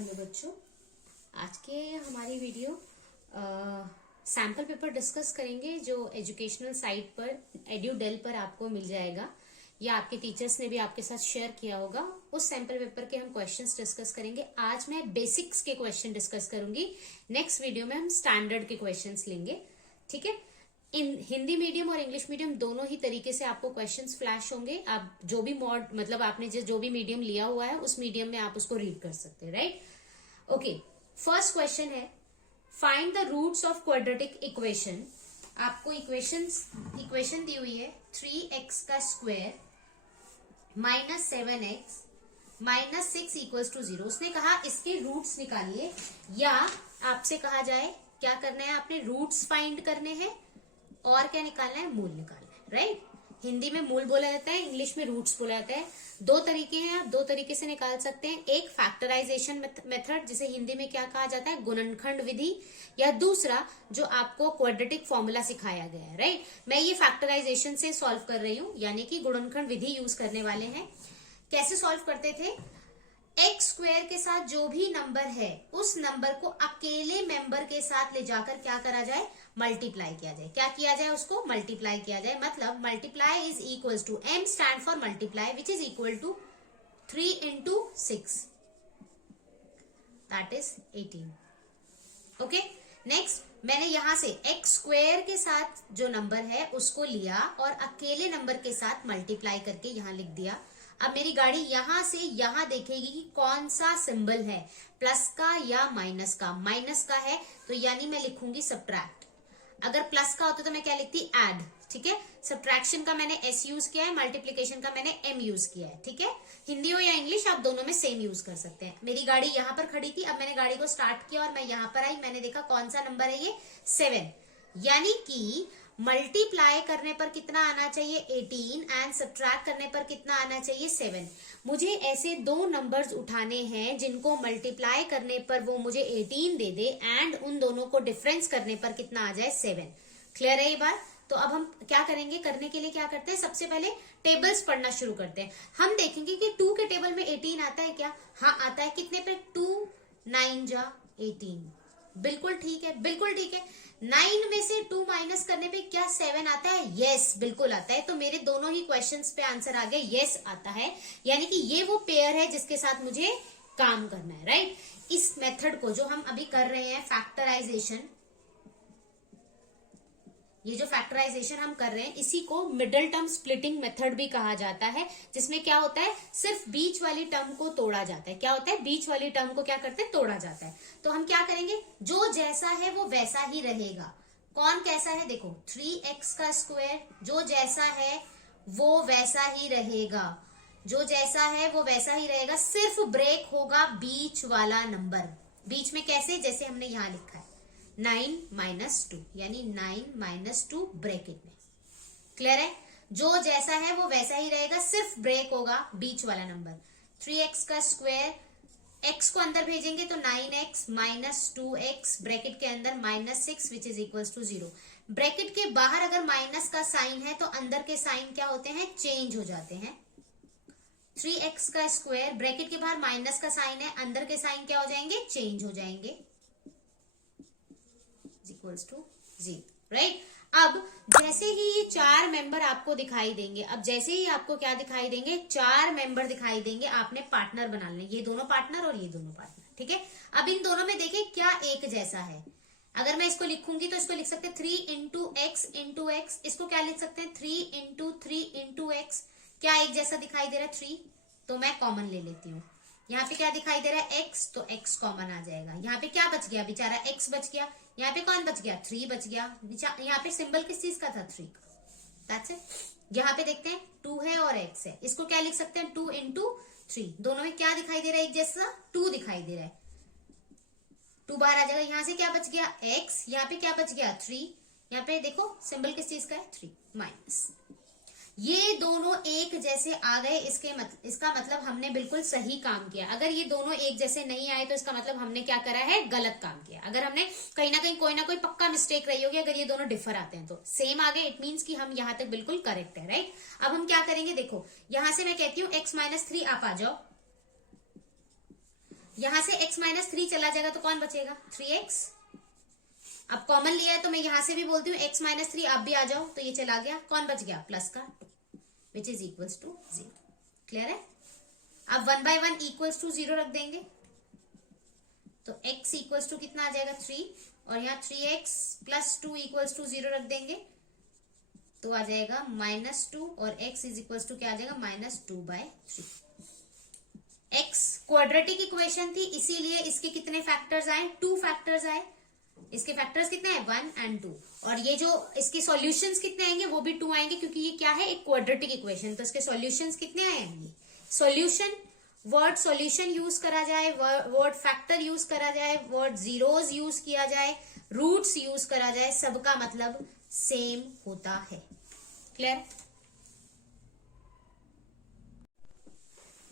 Hello बच्चों, आज के हमारी वीडियो सैम्पल पेपर डिस्कस करेंगे जो एजुकेशनल साइट पर एड्यूडेल पर आपको मिल जाएगा या आपके टीचर्स ने भी आपके साथ शेयर किया होगा। उस सैम्पल पेपर के हम क्वेश्चंस डिस्कस करेंगे। आज मैं बेसिक्स के क्वेश्चन डिस्कस करूंगी, नेक्स्ट वीडियो में हम स्टैंडर्ड के क्वेश्चंस लेंगे। ठीक है, इन हिंदी मीडियम और इंग्लिश मीडियम दोनों ही तरीके से आपको क्वेश्चंस फ्लैश होंगे। आप जो भी मतलब आपने जो भी मीडियम लिया हुआ है उस मीडियम में आप उसको रीड कर सकते हैं, राइट। ओके, फर्स्ट क्वेश्चन है find the roots of quadratic equation. आपको इक्वेशन दी हुई है 3x का square minus 7x minus 6 equals to 0। उसने कहा इसके रूट्स निकालिए, या आपसे कहा जाए क्या करना है, आपने रूट्स फाइंड करने हैं और क्या निकालना है, मूल निकालना है, राइट। हिंदी में मूल बोला जाता है, इंग्लिश में रूट्स बोला जाता है। दो तरीके हैं, आप दो तरीके से निकाल सकते हैं। एक फैक्टराइजेशन मेथड, जिसे हिंदी में क्या कहा जाता है, गुणनखंड विधि, या दूसरा जो आपको क्वाड्रेटिक फॉर्मूला सिखाया गया है, राइट। मैं ये फैक्टराइजेशन से सॉल्व कर रही हूं, यानी कि गुणनखंड विधि यूज करने वाले हैं। कैसे सॉल्व करते थे, एक्स स्क्वायर के साथ जो भी नंबर है उस नंबर को अकेले मेंबर के साथ ले जाकर क्या करा जाए, मल्टीप्लाई किया जाए। क्या किया जाए, उसको मल्टीप्लाई किया जाए। मतलब multiply is equal to, M stand for multiply, which is equal to 3 into 6, that is 18। Okay, next मैंने यहां से एक्स स्क्वायर के साथ जो नंबर है उसको लिया और अकेले नंबर के साथ मल्टीप्लाई करके यहां लिख दिया। अब मेरी गाड़ी यहां से यहां देखेगी कि कौन सा सिंबल है, प्लस का या माइनस का। माइनस का है तो यानी मैं लिखूंगी सब्ट्रैक्ट, अगर प्लस का होता तो मैं क्या लिखती, ऐड। ठीक है, सब्ट्रैक्शन का मैंने एस यूज किया है, मल्टीप्लीकेशन का मैंने एम यूज किया है। ठीक है, हिंदी हो या इंग्लिश आप दोनों में सेम यूज कर सकते हैं। मेरी गाड़ी यहाँ पर खड़ी थी, अब मैंने गाड़ी को स्टार्ट किया और मैं यहाँ पर आई, मैंने देखा कौन सा नंबर है ये, 7। यानी कि मल्टीप्लाई करने पर कितना आना चाहिए, 18, एंड सब्ट्रैक्ट करने पर कितना आना चाहिए, 7। मुझे ऐसे दो नंबर्स उठाने हैं जिनको मल्टीप्लाई करने पर वो मुझे 18 दे दे एंड उन दोनों को डिफरेंस करने पर कितना आ जाए, 7। क्लियर है ये बात। तो अब हम क्या करेंगे, करने के लिए क्या करते हैं, सबसे पहले टेबल्स पढ़ना शुरू करते हैं। हम देखेंगे कि 2 के टेबल में 18 आता है क्या, हाँ आता है। कितने पे, 2 9 जा 18, बिल्कुल ठीक है, बिल्कुल ठीक है। 9 में से 2 माइनस करने पे क्या 7 आता है, यस बिल्कुल आता है। तो मेरे दोनों ही क्वेश्चंस पे आंसर आ गया, यस आता है। यानी कि ये वो पेयर है जिसके साथ मुझे काम करना है, राइट। इस मेथड को जो हम अभी कर रहे हैं फैक्टराइजेशन, ये जो फैक्टराइजेशन हम कर रहे हैं इसी को मिडिल टर्म स्प्लिटिंग मेथड भी कहा जाता है, जिसमें क्या होता है, सिर्फ बीच वाली टर्म को तोड़ा जाता है। क्या होता है, बीच वाली टर्म को क्या करते हैं, तोड़ा जाता है। तो हम क्या करेंगे, जो जैसा है वो वैसा ही रहेगा। कौन कैसा है, देखो 3x का स्क्वायर जो जैसा है वो वैसा ही रहेगा, जो जैसा है वो वैसा ही रहेगा। सिर्फ ब्रेक होगा बीच वाला नंबर। बीच में कैसे, जैसे हमने यहां लिखा है 9 - 2, यानी 9 - 2 ब्रैकेट में। क्लियर है, जो जैसा है वो वैसा ही रहेगा, सिर्फ ब्रेक होगा बीच वाला नंबर। 3x का स्क्वायर, x को अंदर भेजेंगे तो 9x - 2x ब्रैकेट के अंदर -6 which is equal to 0। Bracket के बाहर अगर माइनस का साइन है तो अंदर के साइन क्या होते हैं, चेंज हो जाते हैं। 3x का स्क्वायर, ब्रैकेट के बाहर माइनस का साइन है, अंदर के साइन क्या हो जाएंगे, चेंज हो जाएंगे, इक्वल्स टू 0, राइट। अब जैसे ही ये 4 मेंबर आपको दिखाई देंगे, अब जैसे ही आपको क्या दिखाई देंगे, 4 मेंबर दिखाई देंगे, आपने पार्टनर बना लें, ये दोनों पार्टनर और ये दोनों पार्टनर। ठीक है, अब इन दोनों में देखें क्या एक जैसा है। अगर मैं इसको लिखूंगी तो इसको लिख सकते हैं 3 into x, इसको क्या लिख सकते हैं, 3 into 3 into x। क्या एक जैसा दिखाई दे रहा है, 3, तो मैं कॉमन ले लेती हूँ। यहाँ पे क्या दिखाई दे रहा है, x, तो x कॉमन आ जाएगा। यहाँ पे क्या बच गया, बेचारा x बच गया। यहाँ पे कौन बच गया, 3 बच गया। यहाँ पे सिंबल किस चीज का था, 3 का, दैट्स इट। यहाँ पे देखते हैं 2 है और x है, इसको क्या लिख सकते हैं, 2 into 3। दोनों में क्या दिखाई दे रहा है, एक जैसा 2 दिखाई दे रहा है। 2 बाहर आ जाएगा, यहाँ से क्या बच गया, x, यहाँ पे क्या बच गया, 3। यहाँ पे देखो सिंबल किस चीज का है, 3 माइनस। ये दोनों एक जैसे आ गए, इसका मतलब हमने बिल्कुल सही काम किया। अगर ये दोनों एक जैसे नहीं आए तो इसका मतलब हमने क्या करा है, गलत काम किया। अगर हमने कहीं ना कोई पक्का मिस्टेक रही होगी, अगर ये दोनों डिफर आते हैं तो सेम आ गए, इट मीन्स कि हम यहाँ तक बिल्कुल करेक्ट है, राइट। अब हम क्या करेंगे, देखो यहां से मैं कहती हूँ x - 3, आप आ जाओ। यहां से x माइनस 3 चला जाएगा तो कौन बचेगा, 3x। अब कॉमन लिया है तो मैं यहां से भी बोलती हूँ x माइनस 3, आप भी आ जाओ, तो ये चला गया, कौन बच गया, प्लस का, which is equals to 0। Clear है। अब 1/1 इक्वल्स टू 0 रख देंगे तो x इक्वल्स टू कितना आ जाएगा, 3, और यहाँ 3x प्लस 2 इक्वल्स टू 0 रख देंगे तो आ जाएगा -2, और x इज इक्वल्स टू क्या आ जाएगा, -2/3। x क्वाड्रेटिक इक्वेशन थी, इसीलिए इसके कितने फैक्टर्स आए, 2 फैक्टर्स आए। इसके फैक्टर्स कितने हैं, 1 and 2, और ये जो इसके सॉल्यूशंस कितने आएंगे, वो भी 2 आएंगे, क्योंकि ये क्या है, एक क्वाड्रेटिक इक्वेशन, तो इसके सॉल्यूशंस कितने आएंगे। सॉल्यूशन, वर्ड सॉल्यूशन यूज करा जाए, वर्ड फैक्टर यूज करा जाए, वर्ड जीरोस यूज किया जाए, रूट्स यूज करा जाए, सबका मतलब सेम होता है। क्लियर।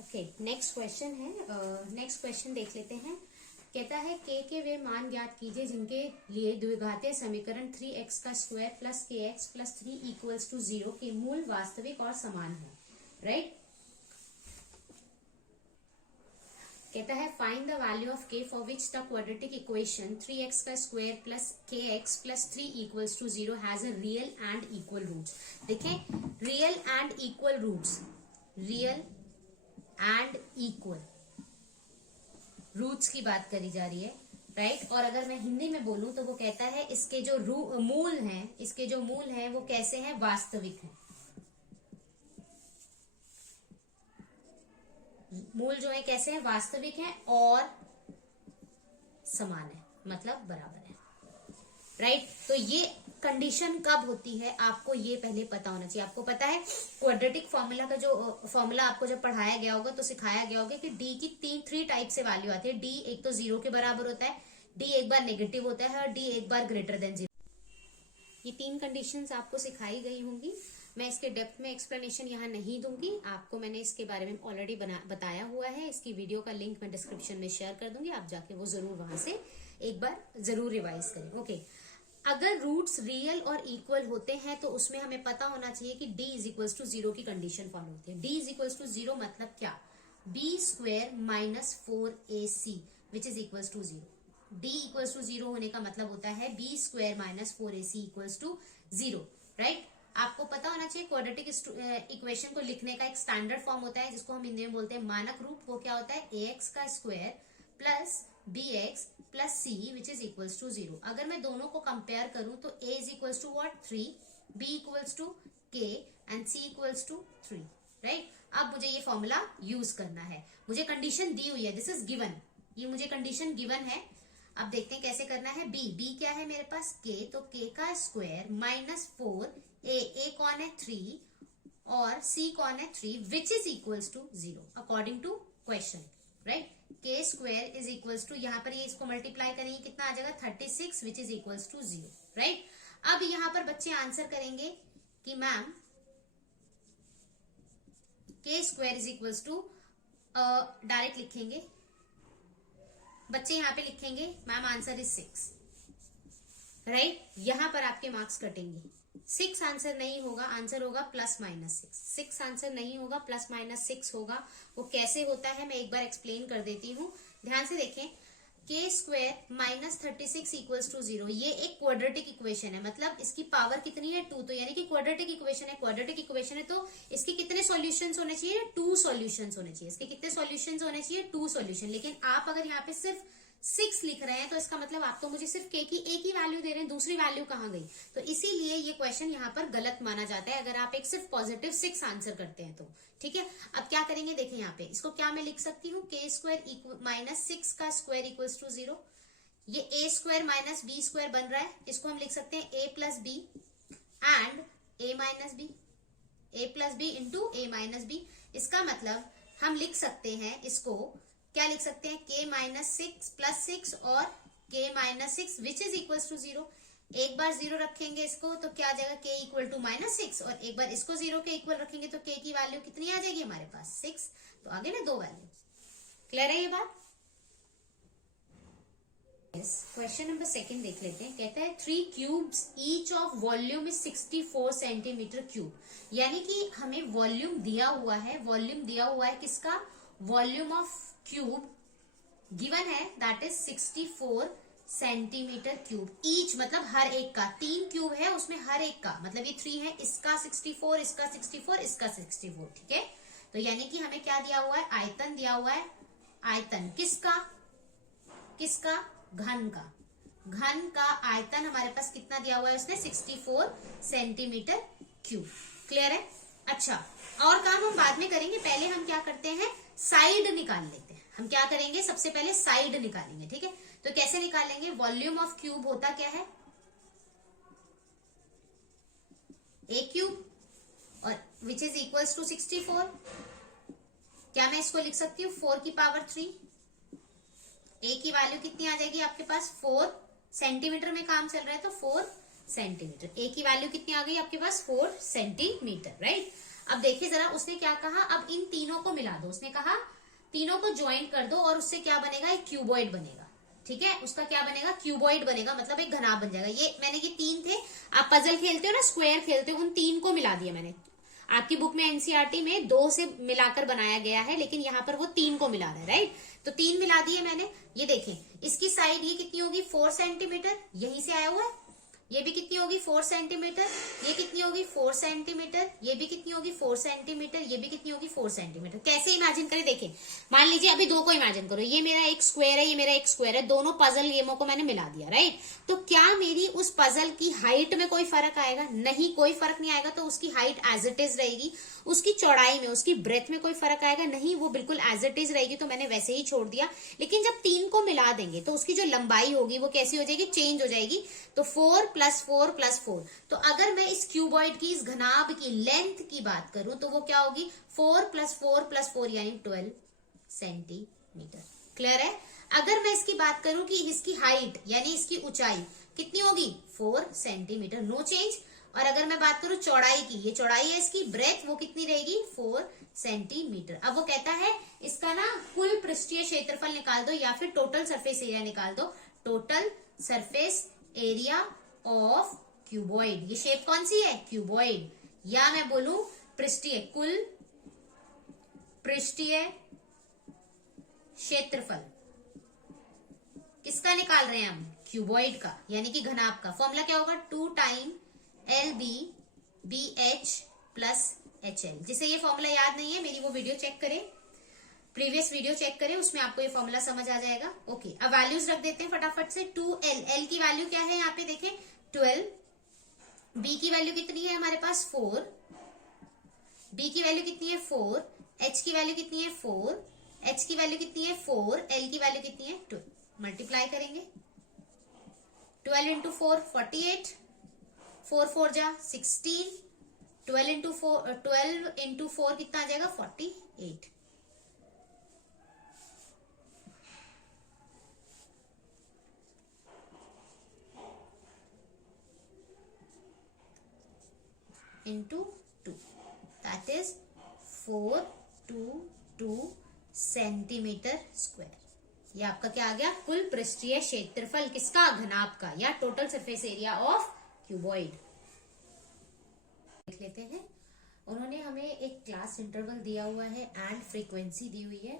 ओके, नेक्स्ट क्वेश्चन है, नेक्स्ट क्वेश्चन देख लेते हैं। कहता है के वे मान ज्ञात कीजिए जिनके लिए द्विघातीय समीकरण 3x का square plus kx plus 3 equals to 0 के मूल वास्तविक और समान है। राइट। कहता है find the value of k for which the quadratic equation 3x का square plus kx plus 3 equals to 0 has a real and equal roots. देखें, real and equal roots, real and equal roots की बात करी जा रही है। Right. और अगर मैं हिंदी में बोलूं तो वो कहता है इसके जो मूल हैं, इसके जो मूल हैं वो कैसे हैं, वास्तविक हैं। मूल जो है कैसे हैं, वास्तविक हैं और समान है, मतलब बराबर है। राइट। तो ये कंडीशन कब होती है, आपको ये पहले पता होना चाहिए। आपको पता है क्वाड्रेटिक फॉर्मूला का जो फॉर्मूला आपको जब पढ़ाया गया होगा तो सिखाया गया होगा कि डी की 3 टाइप से वैल्यू आती है। डी एक तो 0 के बराबर होता है, डी एक बार नेगेटिव होता है, और डी एक बार ग्रेटर देन 0। ये 3 कंडीशंस आपको सिखाई गई होंगी। मैं इसके डेप्थ में एक्सप्लेनेशन यहाँ नहीं दूंगी, आपको मैंने इसके बारे में ऑलरेडी बताया हुआ है। इसकी वीडियो का लिंक मैं डिस्क्रिप्शन में शेयर कर दूंगी, आप जाके वो जरूर वहां से एक बार जरूर रिवाइज करें। ओके। अगर रूट्स रियल और इक्वल होते हैं तो उसमें हमें पता होना चाहिए कि d इज इक्वल्स टू 0 की कंडीशन फॉलो होती है। d इज इक्वल्स टू 0 मतलब क्या, b square minus 4ac which is equals to 0। d equals to 0 होने का मतलब होता है b square minus 4ac equals to 0। Right. आपको पता होना चाहिए क्वाड्रेटिक इक्वेशन को लिखने का एक स्टैंडर्ड फॉर्म होता है जिसको हम हिंदी में बोलते हैं मानक रूप। वो क्या होता है, ax का square plus bx plus c which is equals to 0। अगर मैं दोनों को कंपेयर करूं तो a is equals to what, 3, b equals to k and c equals to 3। Right. अब मुझे ये फॉर्मूला यूज करना है, मुझे कंडीशन दी हुई है, दिस इज गिवन, ये मुझे कंडीशन गिवन है। अब देखते हैं कैसे करना है। b क्या है मेरे पास, k, तो k का स्क्वायर माइनस 4, a कौन है 3 और c कौन है 3 which is equals to 0 according to question. Right. K square is equals to, यहाँ पर ये इसको मल्टीप्लाई करेंगे कितना आ जाएगा, 36 which is equals to 0। Right. अब यहाँ पर बच्चे आंसर करेंगे कि ma'am k square is equals to, direct लिखेंगे बच्चे, यहाँ पे लिखेंगे मैम आंसर इज 6। राइट। यहाँ पर आपके मार्क्स कटेंगे। 6 आंसर नहीं होगा, आंसर होगा +-6। 6 आंसर नहीं होगा, +-6 होगा। वो कैसे होता है मैं एक बार एक्सप्लेन कर देती हूँ, ध्यान से देखें। के स्क्वायर माइनस 36 इक्वल्स टू 0, ये एक क्वाड्रेटिक इक्वेशन है, मतलब इसकी पावर कितनी है 2, तो यानी कि क्वाड्रेटिक इक्वेशन है। क्वाड्रेटिक इक्वेशन है तो इसके कितने सॉल्यूशंस होने चाहिए, 2 सॉल्यूशंस होने चाहिए। इसके कितने सॉल्यूशंस होने चाहिए, 2 सॉल्यूशन। लेकिन आप अगर यहाँ पे सिर्फ 6 लिख रहे हैं तो इसका मतलब आप तो मुझे सिर्फ k की एक ही वैल्यू दे रहे हैं, दूसरी वैल्यू कहाँ गई, तो इसीलिए ये क्वेश्चन यहाँ पर गलत माना जाता है अगर आप एक सिर्फ पॉजिटिव 6 आंसर करते हैं तो। ठीक है। अब क्या करेंगे, देखें यहाँ पे इसको क्या मैं लिख सकती हूँ, के स्क्वायर माइनस 6 का स्क्वायर इक्वल्स टू 0। ये a square minus b square बन रहा है, इसको हम लिख सकते हैं a plus B and a minus B, a plus B into a minus B. इसका मतलब हम लिख सकते हैं, इसको क्या लिख सकते हैं, k माइनस 6 प्लस 6 और k minus 6 which is equals to 0। एक बार 0 रखेंगे इसको तो क्या आ जाएगा, k इक्वल टू -6, और एक बार इसको 0 के इक्वल रखेंगे तो k की वैल्यू कितनी आ जाएगी हमारे पास, 6। तो आगे ना 2 वैल्यू। क्लियर है ये बात। क्वेश्चन नंबर 2 देख लेते हैं। कहता है 3 cubes each of volume is 64 centimetre cube, यानी कि हमें वॉल्यूम दिया हुआ है, वॉल्यूम दिया हुआ है किसका, वॉल्यूम ऑफ क्यूब गिवन है that is 64 centimetre cube each, मतलब हर एक का 3 क्यूब है उसमें, हर एक का मतलब ये 3 है, इसका 64, इसका 64, इसका 64, ठीक है। तो यानी कि हमें क्या दिया हुआ है, आयतन दिया हुआ है। आयतन किसका, किसका, घन का, घन का आयतन हमारे पास कितना दिया हुआ है उसने, 64 सेंटीमीटर क्यूब। क्लियर है। अच्छा, और काम हम बाद में करेंगे, पहले हम क्या करते हैं, साइड निकाल लेते हैं। हम क्या करेंगे, सबसे पहले साइड निकालेंगे, ठीक है। तो कैसे निकालेंगे, वॉल्यूम ऑफ क्यूब होता क्या है, ए क्यूब, और विच इज इक्वल्स टू 64। क्या मैं इसको लिख सकती हूँ 4 की पावर 3। ए की वैल्यू कितनी आ जाएगी आपके पास, 4 सेंटीमीटर में काम चल रहा है तो 4 सेंटीमीटर। ए की वैल्यू कितनी आ गई आपके पास, 4 सेंटीमीटर, राइट। अब देखिए जरा, उसने क्या कहा, अब इन तीनों को मिला दो। उसने कहा तीनों को ज्वाइंट कर दो और उससे क्या बनेगा, एक क्यूबॉइड बनेगा, ठीक है। उसका क्या बनेगा, क्यूबॉइड बनेगा, मतलब एक घनाभ बन जाएगा। ये मैंने ये 3 थे, आप पजल खेलते हो ना, स्क्वायर खेलते हो, उन 3 को मिला दिया मैंने। आपकी बुक में एनसीईआरटी में 2 से मिलाकर बनाया गया है, लेकिन यहाँ पर वो 3 को मिला रहा है, राइट। तो 3 मिला दिए मैंने। ये देखें, इसकी साइड ये कितनी होगी, 4 सेंटीमीटर, यहीं से आया हुआ है। ये भी कितनी होगी, 4 सेंटीमीटर। ये कितनी होगी, 4 सेंटीमीटर। ये भी कितनी होगी, 4 सेंटीमीटर। ये भी कितनी होगी, 4 सेंटीमीटर। कैसे इमेजिन करें, देखें, मान लीजिए अभी 2 को इमेजिन करो, ये मेरा एक स्क्वायर है, ये मेरा एक स्क्वायर है, दोनों पजल गेमों को मैंने मिला दिया, राइट। तो क्या मेरी उस पजल की हाइट में कोई फर्क आएगा, नहीं, कोई फर्क नहीं आएगा। तो उसकी हाइट एज इट इज रहेगी, उसकी चौड़ाई में, उसकी ब्रेथ में कोई फर्क आएगा, नहीं, वो बिल्कुल एज इट इज रहेगी। तो मैंने वैसे ही छोड़ दिया। लेकिन जब 3 को मिला देंगे तो उसकी जो लंबाई होगी वो कैसी हो जाएगी, चेंज हो जाएगी। तो 4 + 4 + 4। तो अगर मैं इस क्यूबॉइड की, इस घनाभ की लेंथ की बात करूं तो वो क्या होगी, 4 + 4 + 4 यानी 12 सेंटीमीटर। क्लियर है। अगर मैं इसकी बात करूं कि इसकी हाइट यानी इसकी ऊंचाई कितनी होगी, 4 सेंटीमीटर, नो चेंज। और अगर मैं बात करूं चौड़ाई की, ये चौड़ाई है इसकी, ब्रेथ वो कितनी रहेगी, 4 सेंटीमीटर। अब वो कहता है इसका ना कुल पृष्ठीय क्षेत्रफल निकाल दो या फिर टोटल सरफेस एरिया निकाल दो। Total surface area of cuboid, ये शेप कौन सी है, क्यूबॉइड, या मैं बोलूं पृष्ठीय, कुल पृष्ठीय क्षेत्रफल किसका निकाल रहे हैं हम, क्यूबॉइड का, यानी कि घनाभ का। फॉर्मूला क्या होगा, 2 टाइम LB BH + HL। जिसे ये फॉर्मूला याद नहीं है, मेरी वो वीडियो चेक करें, प्रीवियस वीडियो चेक करें, उसमें आपको ये फॉर्मूला समझ आ जाएगा। ओके, अब वैल्यूज रख देते हैं फटाफट से। 2L, L की वैल्यू क्या है यहाँ पे देखें 12, B की वैल्यू कितनी है हमारे पास 4, B की वैल्यू कितनी है 4, H की वैल्यू कितनी है 4, H की वैल्यू कितनी है 4, L की वैल्यू कितनी है 2। मल्टीप्लाई करेंगे, 12 × 4 48, 4 4 जा 16, 12 × 4 कितना आ जाएगा 48। into 2, that is 422 centimetre square. ये आपका क्या आ गया, कुल पृष्ठीय क्षेत्रफल किसका, घनाभ का, या total surface area of cuboid. देख लेते हैं, उन्होंने हमें एक क्लास इंटरवल दिया हुआ है एंड फ्रीक्वेंसी दी हुई है।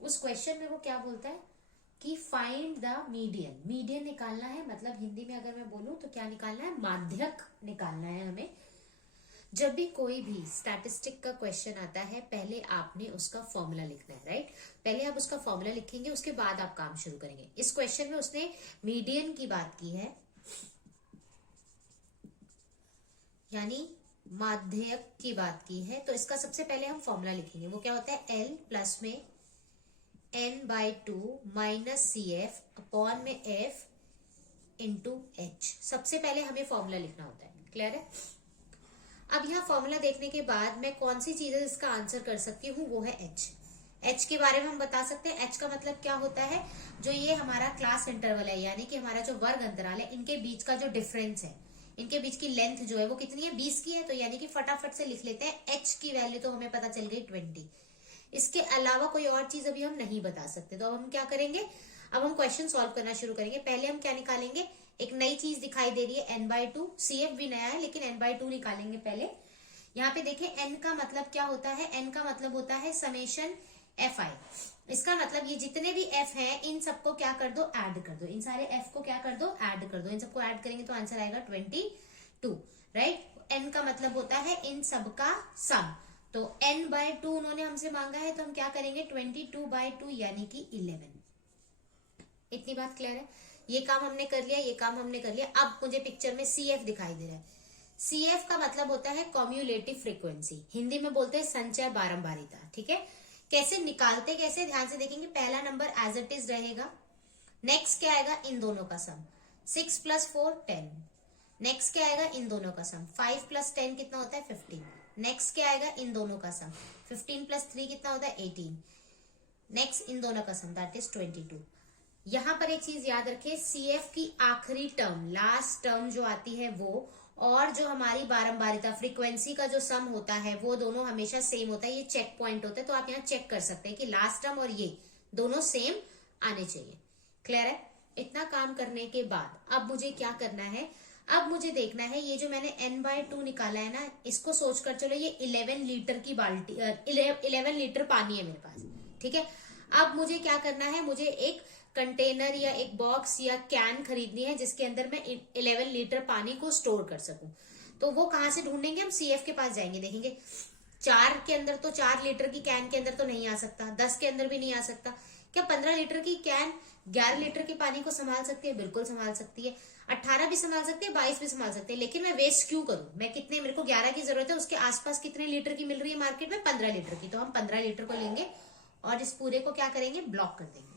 उस क्वेश्चन में वो क्या बोलता है कि फाइंड द मीडियन, मीडियन निकालना है, मतलब हिंदी में अगर मैं बोलूं तो क्या निकालना है, माध्यक निकालना है हमें। जब भी कोई भी स्टैटिस्टिक का क्वेश्चन आता है, पहले आपने उसका फॉर्मूला लिखना है, राइट। पहले आप उसका फॉर्मूला लिखेंगे, उसके बाद आप काम शुरू करेंगे। इस क्वेश्चन में उसने मीडियन की बात की है, यानी माध्यक की बात की है। तो इसका सबसे पहले हम फॉर्मूला लिखेंगे, वो क्या होता है, L प्लस में n/2 माइनस CF अपॉन में F इंटू H। सबसे पहले हमें फॉर्मूला लिखना होता है। क्लियर है। अब यह फॉर्मूला देखने के बाद मैं कौन सी चीजें इसका आंसर कर सकती हूँ, वो है H के बारे में हम बता सकते हैं। H का मतलब क्या होता है, जो ये हमारा क्लास इंटरवल है, यानी कि हमारा जो वर्ग अंतराल है, इनके बीच का जो डिफरेंस है, इनके बीच की लेंथ जो है वो कितनी है, 20 की है। तो यानी कि फटाफट से लिख लेते हैं, H की वैल्यू तो हमें पता चल गई 20। इसके अलावा कोई और चीज अभी हम नहीं बता सकते। तो अब हम क्या करेंगे, अब हम क्वेश्चन सॉल्व करना शुरू करेंगे। पहले हम क्या निकालेंगे, एक नई चीज दिखाई दे रही है n/2, CF भी नया है लेकिन n/2 निकालेंगे पहले। यहाँ पे देखें n का मतलब क्या होता है, n का मतलब होता है समेशन एफ आई। इसका मतलब ये जितने भी एफ हैं इन सबको क्या कर दो, ऐड कर दो। इन सारे एफ को क्या कर दो, ऐड कर दो। इन सबको ऐड करेंगे तो आंसर आएगा 22, राइट। एन का मतलब होता है इन सबका सम। तो n/2 उन्होंने हमसे मांगा है, तो हम क्या करेंगे 22/2 यानी कि 11। इतनी बात क्लियर है। ये काम हमने कर लिया, ये काम हमने कर लिया। अब मुझे पिक्चर में CF दिखाई दे रहा है। CF का मतलब होता है कॉम्युलेटिव फ्रीक्वेंसी, हिंदी में बोलते हैं संचय बारंबारिता, ठीक है। कैसे निकालते, कैसे, ध्यान से देखेंगे। पहला नंबर एज इट इज रहेगा। नेक्स्ट क्या आएगा, इन दोनों का सम, 6 + 4 10। नेक्स्ट क्या आएगा, इन दोनों का सम, 5 + 10 कितना होता है 15। नेक्स्ट क्या आएगा, इन दोनों का सम, 15 + 3 कितना होता है 18। नेक्स्ट इन दोनों का सम, दैट इज 22। यहां पर एक चीज याद रखें, CF की आखिरी टर्म, लास्ट टर्म जो आती है वो, और जो हमारी बारंबारिता फ्रीक्वेंसी का जो सम होता है वो दोनों हमेशा सेम होता है। ये चेक पॉइंट होता है, तो आप यहाँ चेक कर सकते हैं कि लास्ट टर्म और ये दोनों सेम आने चाहिए। क्लियर है। इतना काम करने के बाद अब मुझे क्या करना है, अब मुझे देखना है ये जो मैंने n/2 निकाला है ना, इसको सोचकर चलो ये 11 लीटर की बाल्टी, 11 लीटर पानी है मेरे पास, ठीक है। अब मुझे क्या करना है, मुझे एक कंटेनर या एक बॉक्स या कैन खरीदनी है जिसके अंदर मैं 11 लीटर पानी को स्टोर कर सकूं। तो वो कहाँ से ढूंढेंगे, हम CF के पास जाएंगे, देखेंगे 4 के अंदर तो 4 लीटर की कैन के अंदर तो नहीं आ सकता, 10 के अंदर भी नहीं आ सकता। क्या 15 लीटर की कैन 11 लीटर के पानी को संभाल सकती है? बिल्कुल संभाल सकती है। 18 भी संभाल सकती है, 22 भी संभाल सकती है। लेकिन मैं वेस्ट क्यों करूं, मैं कितने, मेरे को 11 की जरूरत है, उसके आसपास कितने लीटर की मिल रही है मार्केट में, 15 लीटर की। तो हम 15 लीटर को लेंगे और इस पूरे को क्या करेंगे, ब्लॉक कर देंगे।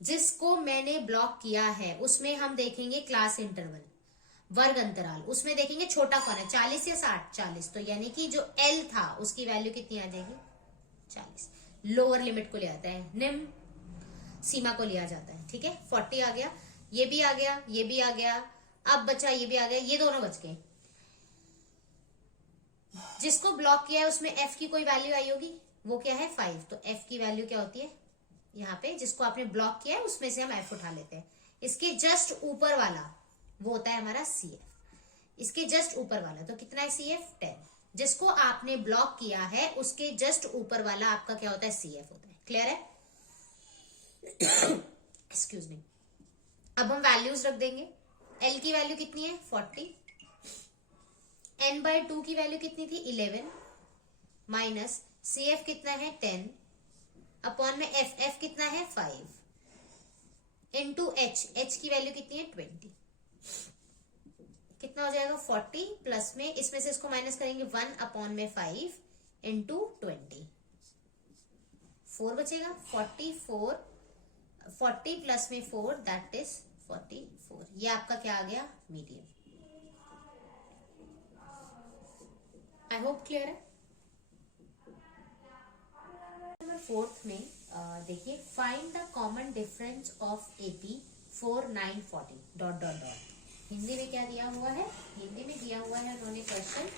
जिसको मैंने ब्लॉक किया है उसमें हम देखेंगे क्लास इंटरवल, वर्ग अंतराल, उसमें देखेंगे छोटा कौन है, 40 या 60, 40। तो यानी कि जो L था उसकी वैल्यू कितनी आ जाएगी, 40। लोअर लिमिट को ले आता है, निम्न सीमा को लिया जाता है, ठीक है। 40 आ गया, ये भी आ गया, ये भी आ गया, अब बचा ये भी आ गया, ये दोनों बच गए। जिसको ब्लॉक किया है उसमें F की कोई वैल्यू आई होगी, वो क्या है 5। तो F की वैल्यू क्या होती है, यहाँ पे जिसको आपने ब्लॉक किया है उसमें से हम F उठा लेते हैं। इसके जस्ट ऊपर वाला वो होता है हमारा CF। इसके जस्ट ऊपर वाला तो कितना है CF, 10। जिसको आपने ब्लॉक किया है उसके जस्ट ऊपर वाला आपका क्या होता है, CF होता है। क्लियर है। Excuse me. अब हम वैल्यूज रख देंगे। L की वैल्यू कितनी है 40, n/2 की वैल्यू कितनी थी 11, माइनस CF कितना है 10, अपॉन में F कितना है 5, इंटू H की वैल्यू कितनी है 20। कितना हो जाएगा 40, प्लस में इसमें से इसको माइनस करेंगे 1 अपॉन में 5 इंटू 20, 4 बचेगा। 40 प्लस में 4 दैट इज 44। ये आपका क्या आ गया, मीडियम। आई होप क्लियर है। नंबर 4 में देखिए, find the common difference of AP 4, 9, 40 dot dot dot. Hindi में क्या दिया हुआ है, हिंदी में दिया हुआ है उन्होंने क्वेश्चन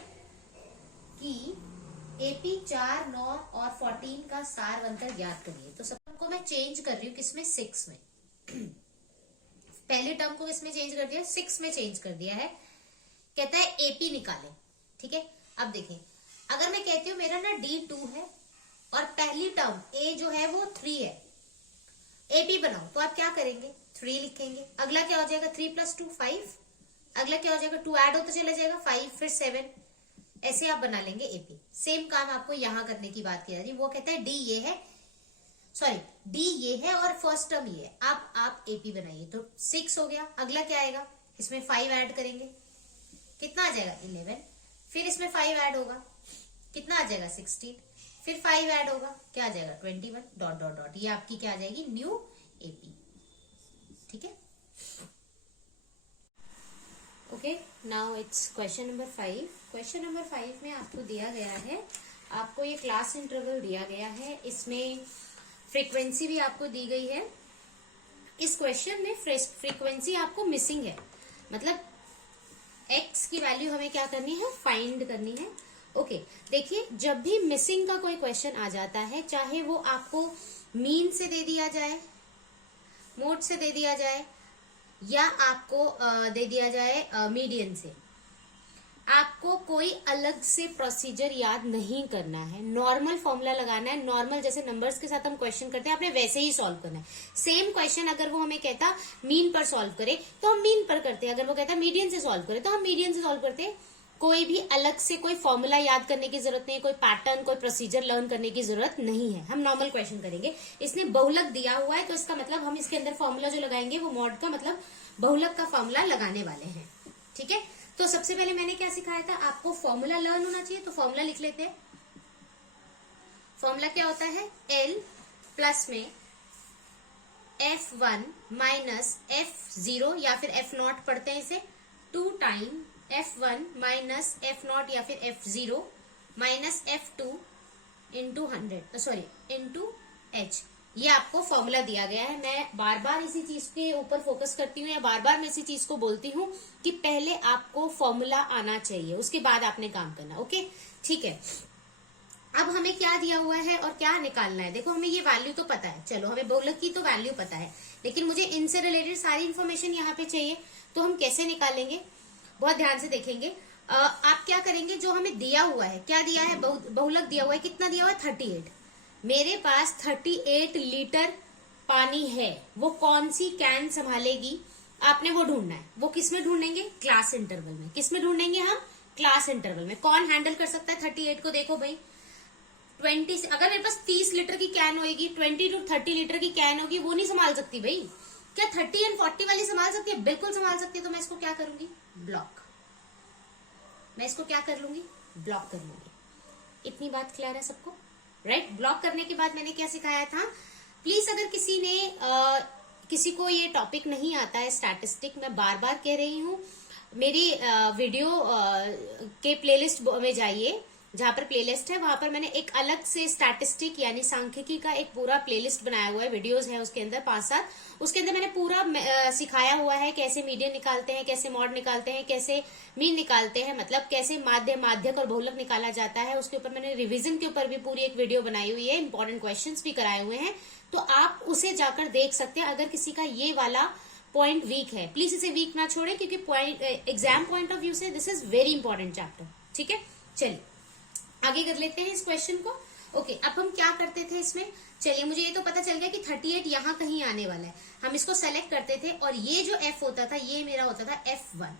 कि AP 4, 9 और 14 का सार अंतर ज्ञात करिए। तो सबको मैं चेंज कर रही हूँ किसमें, 6 में। पहले टर्म को किसमें चेंज कर दिया, 6 में चेंज कर दिया है। कहता है AP निकाले, ठीक है। अब देखें, अगर मैं कहती हूँ मेरा ना D2 है और पहली टर्म A जो है वो 3 है, AP बनाओ, तो आप क्या करेंगे 3 लिखेंगे। अगला क्या हो जाएगा 3 + 2 5, अगला क्या हो जाएगा 2 ऐड होता चला जाएगा 5, फिर 7, ऐसे आप बना लेंगे AP। सेम काम आपको यहां करने की बात की जा रही है। वो कहता है D ये है, सॉरी D ये है और फर्स्ट टर्म ये है, आप AP बनाइए। तो 6 हो गया। अगला क्या आएगा, इसमें 5 ऐड करेंगे, कितना आ जाएगा 11, फिर इसमें 5 ऐड होगा, कितना आ जाएगा 16, फिर 5 ऐड होगा, क्या आ जाएगा 21 डॉट डॉट डॉट। ये आपकी क्या आ जाएगी, न्यू AP, ठीक है। Okay, now it's question number 5। Question number 5 में आपको दिया गया है, आपको ये क्लास इंटरवल दिया गया है, इसमें फ्रीक्वेंसी भी आपको दी गई है। इस क्वेश्चन में फ्रीक्वेंसी आपको मिसिंग है, मतलब x की वैल्यू हमें क्या करनी है, फाइंड करनी है। ओके, देखिए जब भी मिसिंग का कोई क्वेश्चन आ जाता है, चाहे वो आपको मीन से दे दिया जाए, मोड से दे दिया जाए, या आपको दे दिया जाए मीडियन से, आपको कोई अलग से प्रोसीजर याद नहीं करना है, नॉर्मल फॉर्मूला लगाना है, नॉर्मल जैसे नंबर्स के साथ हम क्वेश्चन करते हैं आपने वैसे ही सॉल्व करना है। सेम क्वेश्चन अगर वो हमें कहता मीन पर सॉल्व करे तो हम मीन पर करते हैं, अगर वो कहता मीडियन से सॉल्व करे तो हम मीडियन से सॉल्व करते हैं। कोई भी अलग से कोई फॉर्मूला याद करने की जरूरत नहीं, कोई पैटर्न कोई प्रोसीजर लर्न करने की जरूरत नहीं है, हम नॉर्मल क्वेश्चन करेंगे। इसने बहुलक दिया हुआ है तो इसका मतलब हम इसके अंदर फॉर्मूला जो लगाएंगे वो मॉड का मतलब बहुलक का फॉर्मूला लगाने वाले हैं। ठीक है, तो सबसे पहले मैंने क्या सिखाया था आपको, फॉर्मूला लर्न होना चाहिए, तो फॉर्मूला लिख लेते हैं। फॉर्मूला क्या होता है, L प्लस में F1 माइनस F0 या फिर F0 पढ़ते हैं इसे, 2 टाइम F1 माइनस F0 या फिर F0 minus F2 into 100 sorry into H। ये आपको फॉर्मूला दिया गया है। मैं बार बार इसी चीज के ऊपर फोकस करती हूँ या बार बार मैं इसी चीज को बोलती हूँ कि पहले आपको फॉर्मूला आना चाहिए, उसके बाद आपने काम करना। ओके, ठीक है। अब हमें क्या दिया हुआ है और क्या निकालना है, देखो हमें ये वैल्यू तो पता है, चलो हमें बहुलक की तो वैल्यू पता है, लेकिन मुझे इनसे रिलेटेड सारी इन्फॉर्मेशन यहाँ पे चाहिए, तो हम कैसे निकालेंगे, बहुत ध्यान से देखेंगे। आप क्या करेंगे, जो हमें दिया हुआ है, क्या दिया है, बहुलक दिया हुआ है, कितना दिया हुआ है, 38। मेरे पास 38 लीटर पानी है, वो कौन सी कैन संभालेगी, आपने वो ढूंढना है। वो किस में ढूंढेंगे, क्लास इंटरवल में। किस में ढूंढेंगे हम, क्लास इंटरवल में। कौन हैंडल कर सकता है 38 को, देखो भाई 20 से, अगर मेरे पास 30 लीटर की कैन होगी, 20 to 30 लीटर की कैन होगी, वो नहीं संभाल सकती भाई। क्या 30 and 40 वाली संभाल सकती है, बिल्कुल संभाल सकती है। तो मैं इसको क्या करूंगी, ब्लॉक, मैं इसको क्या कर लूंगी, ब्लॉक कर लूंगी। इतनी बात क्लियर है सबको, राइट। ब्लॉक करने के बाद मैंने क्या सिखाया था, प्लीज अगर किसी ने किसी को ये टॉपिक नहीं आता है स्टैटिस्टिक, मैं बार बार कह रही हूँ, मेरी वीडियो के प्लेलिस्ट में जाइए, जहां पर प्लेलिस्ट है वहां पर मैंने एक अलग से स्टैटिस्टिक यानी सांख्यिकी का एक पूरा प्लेलिस्ट बनाया हुआ है, वीडियोस है उसके अंदर 5-7, उसके अंदर मैंने पूरा सिखाया हुआ है कैसे मीडियन निकालते हैं, कैसे मॉड निकालते हैं, कैसे मीन निकालते हैं, मतलब कैसे माध्य, माध्यक और बहुलक निकाला जाता है। उसके ऊपर मैंने रिवीजन के ऊपर भी पूरी एक वीडियो बनाई हुई है, इंपॉर्टेंट क्वेश्चंस भी कराए हुए हैं, तो आप उसे जाकर देख सकते हैं। अगर किसी का ये वाला पॉइंट वीक है, प्लीज इसे वीक ना छोड़े, क्योंकि एग्जाम पॉइंट ऑफ व्यू से this is very important chapter. ठीक है, चलिए आगे कर लेते हैं इस क्वेश्चन को। ओके, अब हम क्या करते थे इसमें, चलिए मुझे ये तो पता चल गया कि 38 यहाँ कहीं आने वाला है, हम इसको सेलेक्ट करते थे, और ये जो F होता था ये मेरा होता था F1,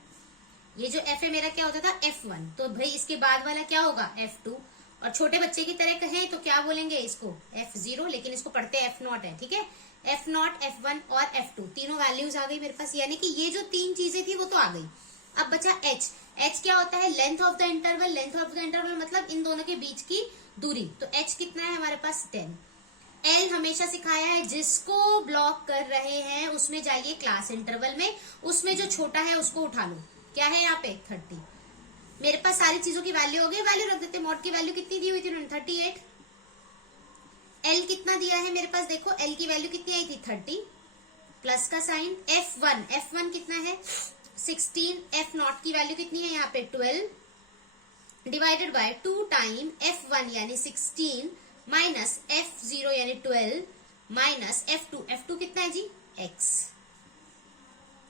ये जो F है मेरा क्या होता था F1, तो भाई इसके बाद वाला क्या होगा F2, और छोटे बच्चे की तरह कहें तो क्या बोलेंगे इसको F0, लेकिन इसको पढ़ते F0 है। ठीक है, F0, F1 और F2 तीनों वैल्यूज आ गई मेरे पास, यानी कि ये जो 3 चीजें थी वो तो आ गई। अब बचा H क्या होता है, length of the interval, length of the interval मतलब इन दोनों के बीच की दूरी, तो H कितना है हमारे पास 10। L हमेशा सिखाया है, जिसको ब्लॉक कर रहे हैं उसमें जाइए क्लास इंटरवल में, उसमें जो छोटा है उसको उठा लो, क्या है यहाँ पे 30। मेरे पास सारी चीजों की वैल्यू हो गई, वैल्यू रख देते, मॉड की वैल्यू कितनी दी हुई थी 38। L कितना दिया है मेरे पास, देखो L की वैल्यू कितनी आई थी 30, प्लस का साइन। F1 कितना है 16, F0 की वैल्यू कितनी है यहाँ पे 12, डिवाइडेड बाय 2 टाइम F1 यानी 16 माइनस F0 यानी 12 माइनस F2 कितना है जी x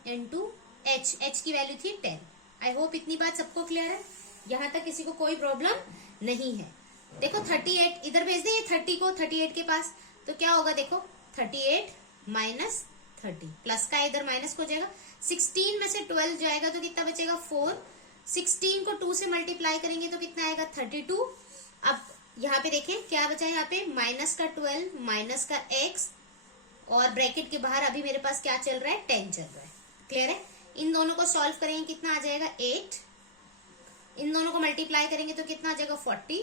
इंटू H की वैल्यू थी 10। आई होप इतनी बात सबको क्लियर है, यहां तक किसी को कोई प्रॉब्लम नहीं है। देखो 38 इधर भेज दे, 30 को 38 के पास, तो क्या होगा देखो 38 माइनस 30, प्लस का इधर माइनस हो जाएगा, 16 में से 12 जाएगा तो कितना बचेगा 4, 16 को 2 से मल्टीप्लाई करेंगे तो कितना आएगा 32। अब यहाँ पे देखें क्या बचा है, यहाँ पे माइनस का 12 माइनस का x, और ब्रैकेट के बाहर अभी मेरे पास क्या चल रहा है 10 चल रहा है। क्लियर है, इन दोनों को सॉल्व करेंगे कितना आ जाएगा 8, इन दोनों को मल्टीप्लाई करेंगे तो कितना आ जाएगा 40,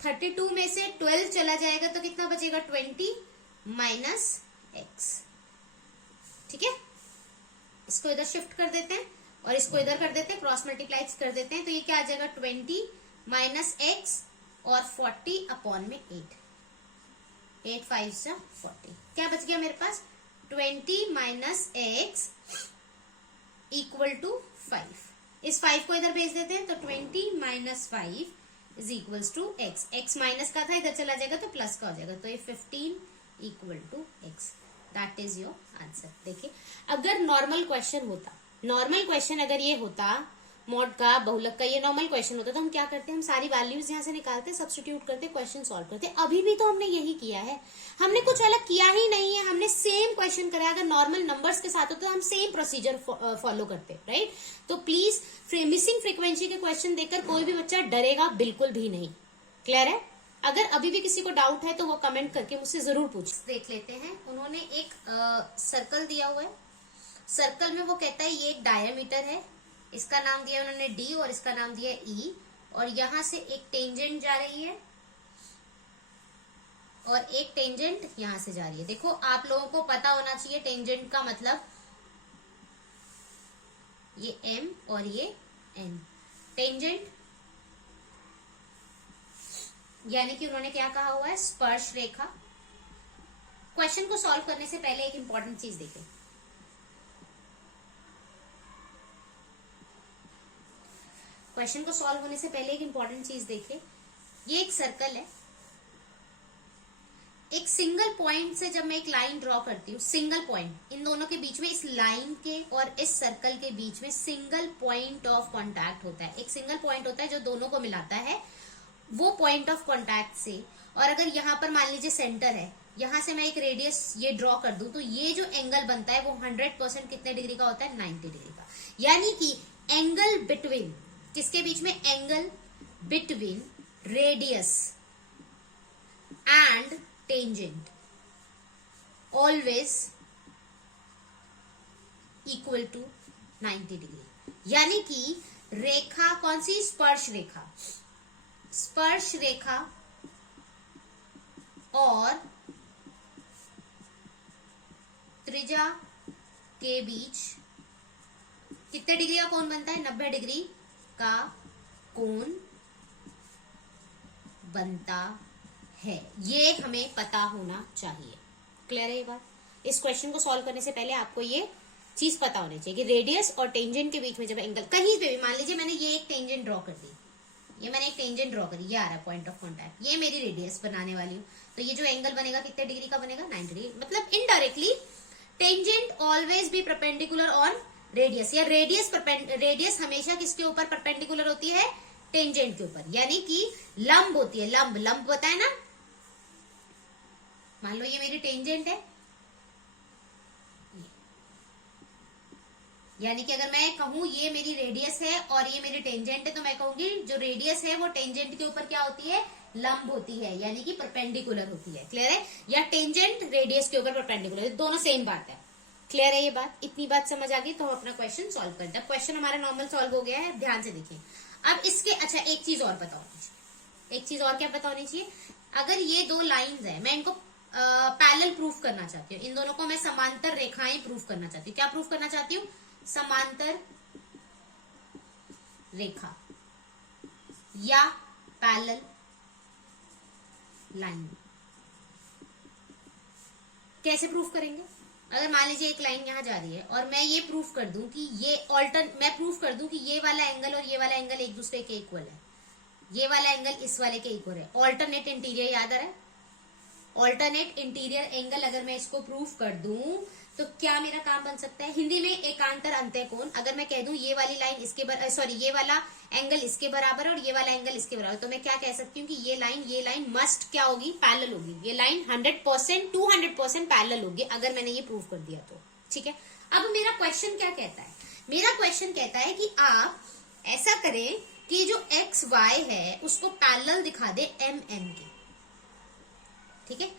32 में से 12 चला जाएगा तो कितना बचेगा 20 माइनस x। ठीक है, इसको इधर शिफ्ट कर देते हैं और इसको इधर कर देते हैं, क्रॉस मल्टीप्लाई कर देते हैं, तो ये क्या आ जाएगा 20 माइनस x और 40 अपॉन में 8 5 से 40, क्या बच गया मेरे पास 20 माइनस x इक्वल टू 5। इस 5 को इधर भेज देते हैं, तो 20 minus 5 is equals to x minus का था इधर चला जाएगा तो प्लस का हो जाएगा, तो ये 15 equal to x, that is your answer. देखिए अगर नॉर्मल क्वेश्चन होता, नॉर्मल क्वेश्चन अगर ये होता मॉड का, बहुलक का, ये नॉर्मल क्वेश्चन होता है तो हम क्या करते हैं, हम सारी वैल्यूज यहाँ से निकालते, सब्स्टिट्यूट करते, क्वेश्चन सॉल्व करते। अभी भी तो हमने यही किया है, हमने कुछ अलग किया ही नहीं है, हमने सेम क्वेश्चन कराया। अगर नॉर्मल नंबर्स के साथ होता तो हम सेम प्रोसीजर फॉलो करते, राइट। तो प्लीज मिसिंग फ्रीक्वेंसी के क्वेश्चन देखकर कोई भी बच्चा डरेगा बिल्कुल भी नहीं। क्लियर है? अगर अभी भी किसी को डाउट है तो वो कमेंट करके मुझसे जरूर पूछ। देख लेते हैं, उन्होंने एक सर्कल दिया हुआ है। सर्कल में वो कहता है ये एक डायमीटर है, इसका नाम दिया उन्होंने डी और इसका नाम दिया ई, और यहां से एक टेंजेंट जा रही है और एक टेंजेंट यहां से जा रही है। देखो आप लोगों को पता होना चाहिए टेंजेंट का मतलब, ये एम और ये एन। टेंजेंट यानी कि उन्होंने क्या कहा हुआ है, स्पर्श रेखा। क्वेश्चन को सॉल्व करने से पहले एक इंपॉर्टेंट चीज देखें। क्वेश्चन को सॉल्व होने से पहले एक इंपॉर्टेंट चीज देखें। ये एक सर्कल है, एक सिंगल पॉइंट से जब मैं एक लाइन ड्रॉ करती हूँ, सिंगल पॉइंट, इन दोनों के बीच में, इस लाइन के और इस सर्कल के बीच में सिंगल पॉइंट ऑफ कांटेक्ट होता है। एक सिंगल पॉइंट होता है जो दोनों को मिलाता है, वो पॉइंट ऑफ कांटेक्ट से। और अगर यहाँ पर मान लीजिए सेंटर है, यहां से मैं एक रेडियस ये ड्रॉ कर दूं, तो ये जो एंगल बनता है वो 100% कितने डिग्री का होता है, 90 डिग्री का। यानी कि एंगल बिटवीन, किसके बीच में, angle between radius and tangent always equal to 90 degree. यानी कि रेखा कौन सी, स्पर्श रेखा, स्पर्श रेखा और त्रिज्या के बीच कितने डिग्री का कोण बनता है, 90 डिग्री का कोण बनता है। ये हमें पता होना चाहिए। क्लियर है ये बात? इस क्वेश्चन को सॉल्व करने से पहले आपको ये चीज पता होनी चाहिए कि रेडियस और टेंजेंट के बीच में जब एंगल कहीं पे भी, मान लीजिए मैंने ये एक टेंजेंट ड्रॉ कर दी, ये मैंने एक टेंजेंट ड्रॉ करी, ये आ रहा है पॉइंट ऑफ कांटेक्ट, ये मेरी रेडियस बनाने वाली हूँ, तो ये जो एंगल बनेगा कितने डिग्री का बनेगा, 90 डिग्री। मतलब indirectly tangent always be perpendicular on radius, या रेडियस हमेशा किसके ऊपर परपेंडिकुलर होती है, टेंजेंट के ऊपर, यानी कि लंब होती है। लंब पता है ना, मान लो ये मेरी टेंजेंट है, यानी कि अगर मैं कहूं ये मेरी रेडियस है और ये मेरी टेंजेंट है, तो मैं कहूंगी जो रेडियस है वो टेंजेंट के ऊपर क्या होती है, लंब होती है, यानी कि परपेंडिकुलर होती है। क्लियर है? या टेंजेंट रेडियस के ऊपर परपेंडिकुलर, दोनों सेम बात है। क्लियर है ये बात? इतनी बात समझ आ गई तो हम अपना क्वेश्चन सॉल्व करते हैं। क्वेश्चन हमारा नॉर्मल सॉल्व हो गया है, ध्यान से देखिए। अब इसके, अच्छा एक चीज और पता होनी चाहिए, एक चीज और क्या पता होनी चाहिए, अगर ये दो लाइंस है, मैं इनको पैरेलल प्रूफ करना चाहती हूँ, इन दोनों को मैं समांतर रेखाएं प्रूफ करना चाहती हूँ। क्या प्रूफ करना चाहती हूँ, समांतर रेखा या पैरेलल लाइन। कैसे प्रूफ करेंगे? अगर मान लीजिए एक लाइन यहां जा रही है और मैं ये प्रूफ कर दूं कि मैं प्रूफ कर दूं कि ये वाला एंगल और ये वाला एंगल एक दूसरे के इक्वल है, ये वाला एंगल इस वाले के इक्वल है। ऑल्टरनेट इंटीरियर याद आ रहा है, ऑल्टरनेट इंटीरियर एंगल अगर मैं इसको प्रूफ कर दूं तो क्या मेरा काम बन सकता है, हिंदी में एकांतर अंतःकोण। अगर मैं कह दूं ये वाली लाइन इसके ये वाला एंगल इसके बराबर और ये वाला एंगल इसके बराबर, तो मैं क्या कह सकती हूँ कि ये लाइन मस्ट क्या होगी, पैरेलल होगी। ये लाइन 100% 200% पैरेलल होगी अगर मैंने ये प्रूफ कर दिया तो। ठीक है, अब मेरा क्वेश्चन क्या कहता है, मेरा क्वेश्चन कहता है कि आप ऐसा करें कि जो एक्स वाई है उसको पैरेलल दिखा दे एम एन के। ठीक है,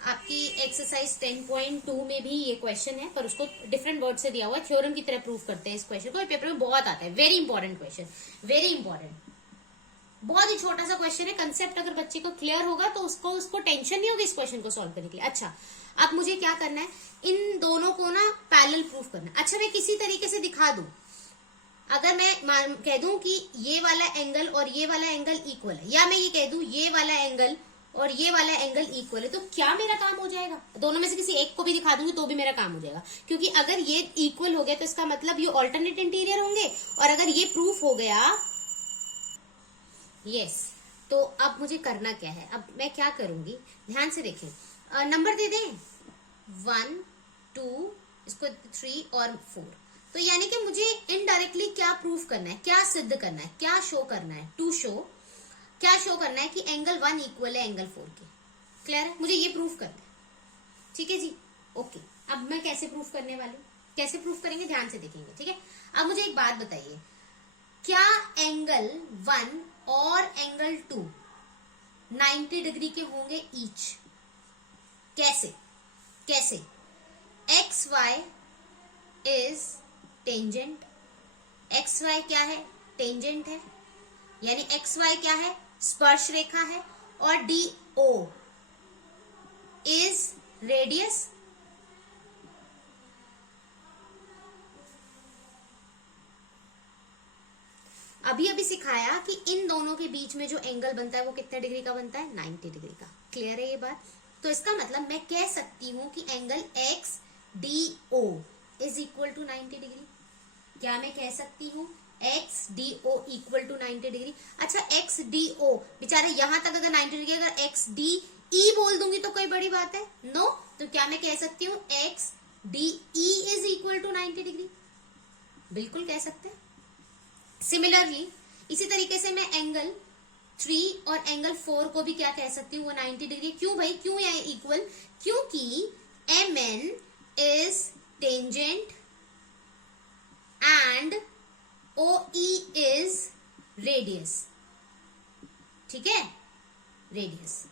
आपकी एक्सरसाइज 10.2 में भी ये क्वेश्चन है, पर उसको डिफरेंट वर्ड से दिया हुआ है, थ्योरम की तरह प्रूफ करते हैं इस क्वेश्चन को, पेपर में बहुत आता है। Very important question, very important, बहुत ही छोटा सा क्वेश्चन है। कंसेप्ट अगर बच्चे को क्लियर होगा तो उसको टेंशन नहीं होगी इस क्वेश्चन को सॉल्व करने के लिए। अच्छा, अब मुझे क्या करना है, इन दोनों को ना पैरेलल प्रूफ करना है। अच्छा, मैं किसी तरीके से दिखा दूं, अगर मैं कह दूं कि ये वाला एंगल और ये वाला एंगल इक्वल है, या मैं ये कह दूं ये वाला एंगल और ये वाला एंगल इक्वल है, तो क्या मेरा काम हो जाएगा? दोनों में से किसी एक को भी दिखा दूंगी तो भी मेरा काम हो जाएगा, क्योंकि अगर ये इक्वल हो गया तो इसका मतलब ये ऑल्टरनेट इंटीरियर होंगे, और अगर ये प्रूफ हो गया, यस, तो अब मुझे करना क्या है, अब मैं क्या करूंगी, ध्यान से देखें, नंबर दे दें 1 2 इसको 3 और 4, तो यानी कि मुझे इनडायरेक्टली क्या प्रूव करना है, क्या सिद्ध करना है, क्या शो करना है, टू शो, क्या शो करना है कि एंगल 1 इक्वल है एंगल 4 के। क्लियर है, मुझे ये प्रूव करना है। ठीक है जी, ओके। अब मैं कैसे प्रूफ करने वाली हूँ, कैसे प्रूफ करेंगे ध्यान से देखेंगे। ठीक है, अब मुझे एक बात बताइए, क्या एंगल 1 और एंगल 2 90 डिग्री के होंगे ईच? कैसे कैसे? X Y is tangent. X Y क्या है? टेंजेंट है, यानी एक्स वाई क्या है? स्पर्श रेखा है। और डी ओ इज रेडियस। अभी अभी सिखाया कि इन दोनों के बीच में जो एंगल बनता है वो कितने डिग्री का बनता है? 90 डिग्री का। क्लियर है ये बात? तो इसका मतलब मैं कह सकती हूं कि angle X D O is equal to 90 degree. क्या मैं कह सकती हूँ? X D O equal to 90 degree. अच्छा, एक्स डी ओ बेचारे यहां तक अगर 90 डिग्री, अगर एक्स डी ई बोल दूंगी तो कोई बड़ी बात है? नो। तो क्या मैं कह सकती हूँ X D E is equal to 90 degree? बिल्कुल कह सकते हैं। सिमिलरली इसी तरीके से मैं एंगल 3 और एंगल 4 को भी क्या कह सकती हूँ? वो 90 डिग्री। क्यों भाई, क्यों है इक्वल? क्योंकि M N is tangent and O E is radius. ठीक है, रेडियस।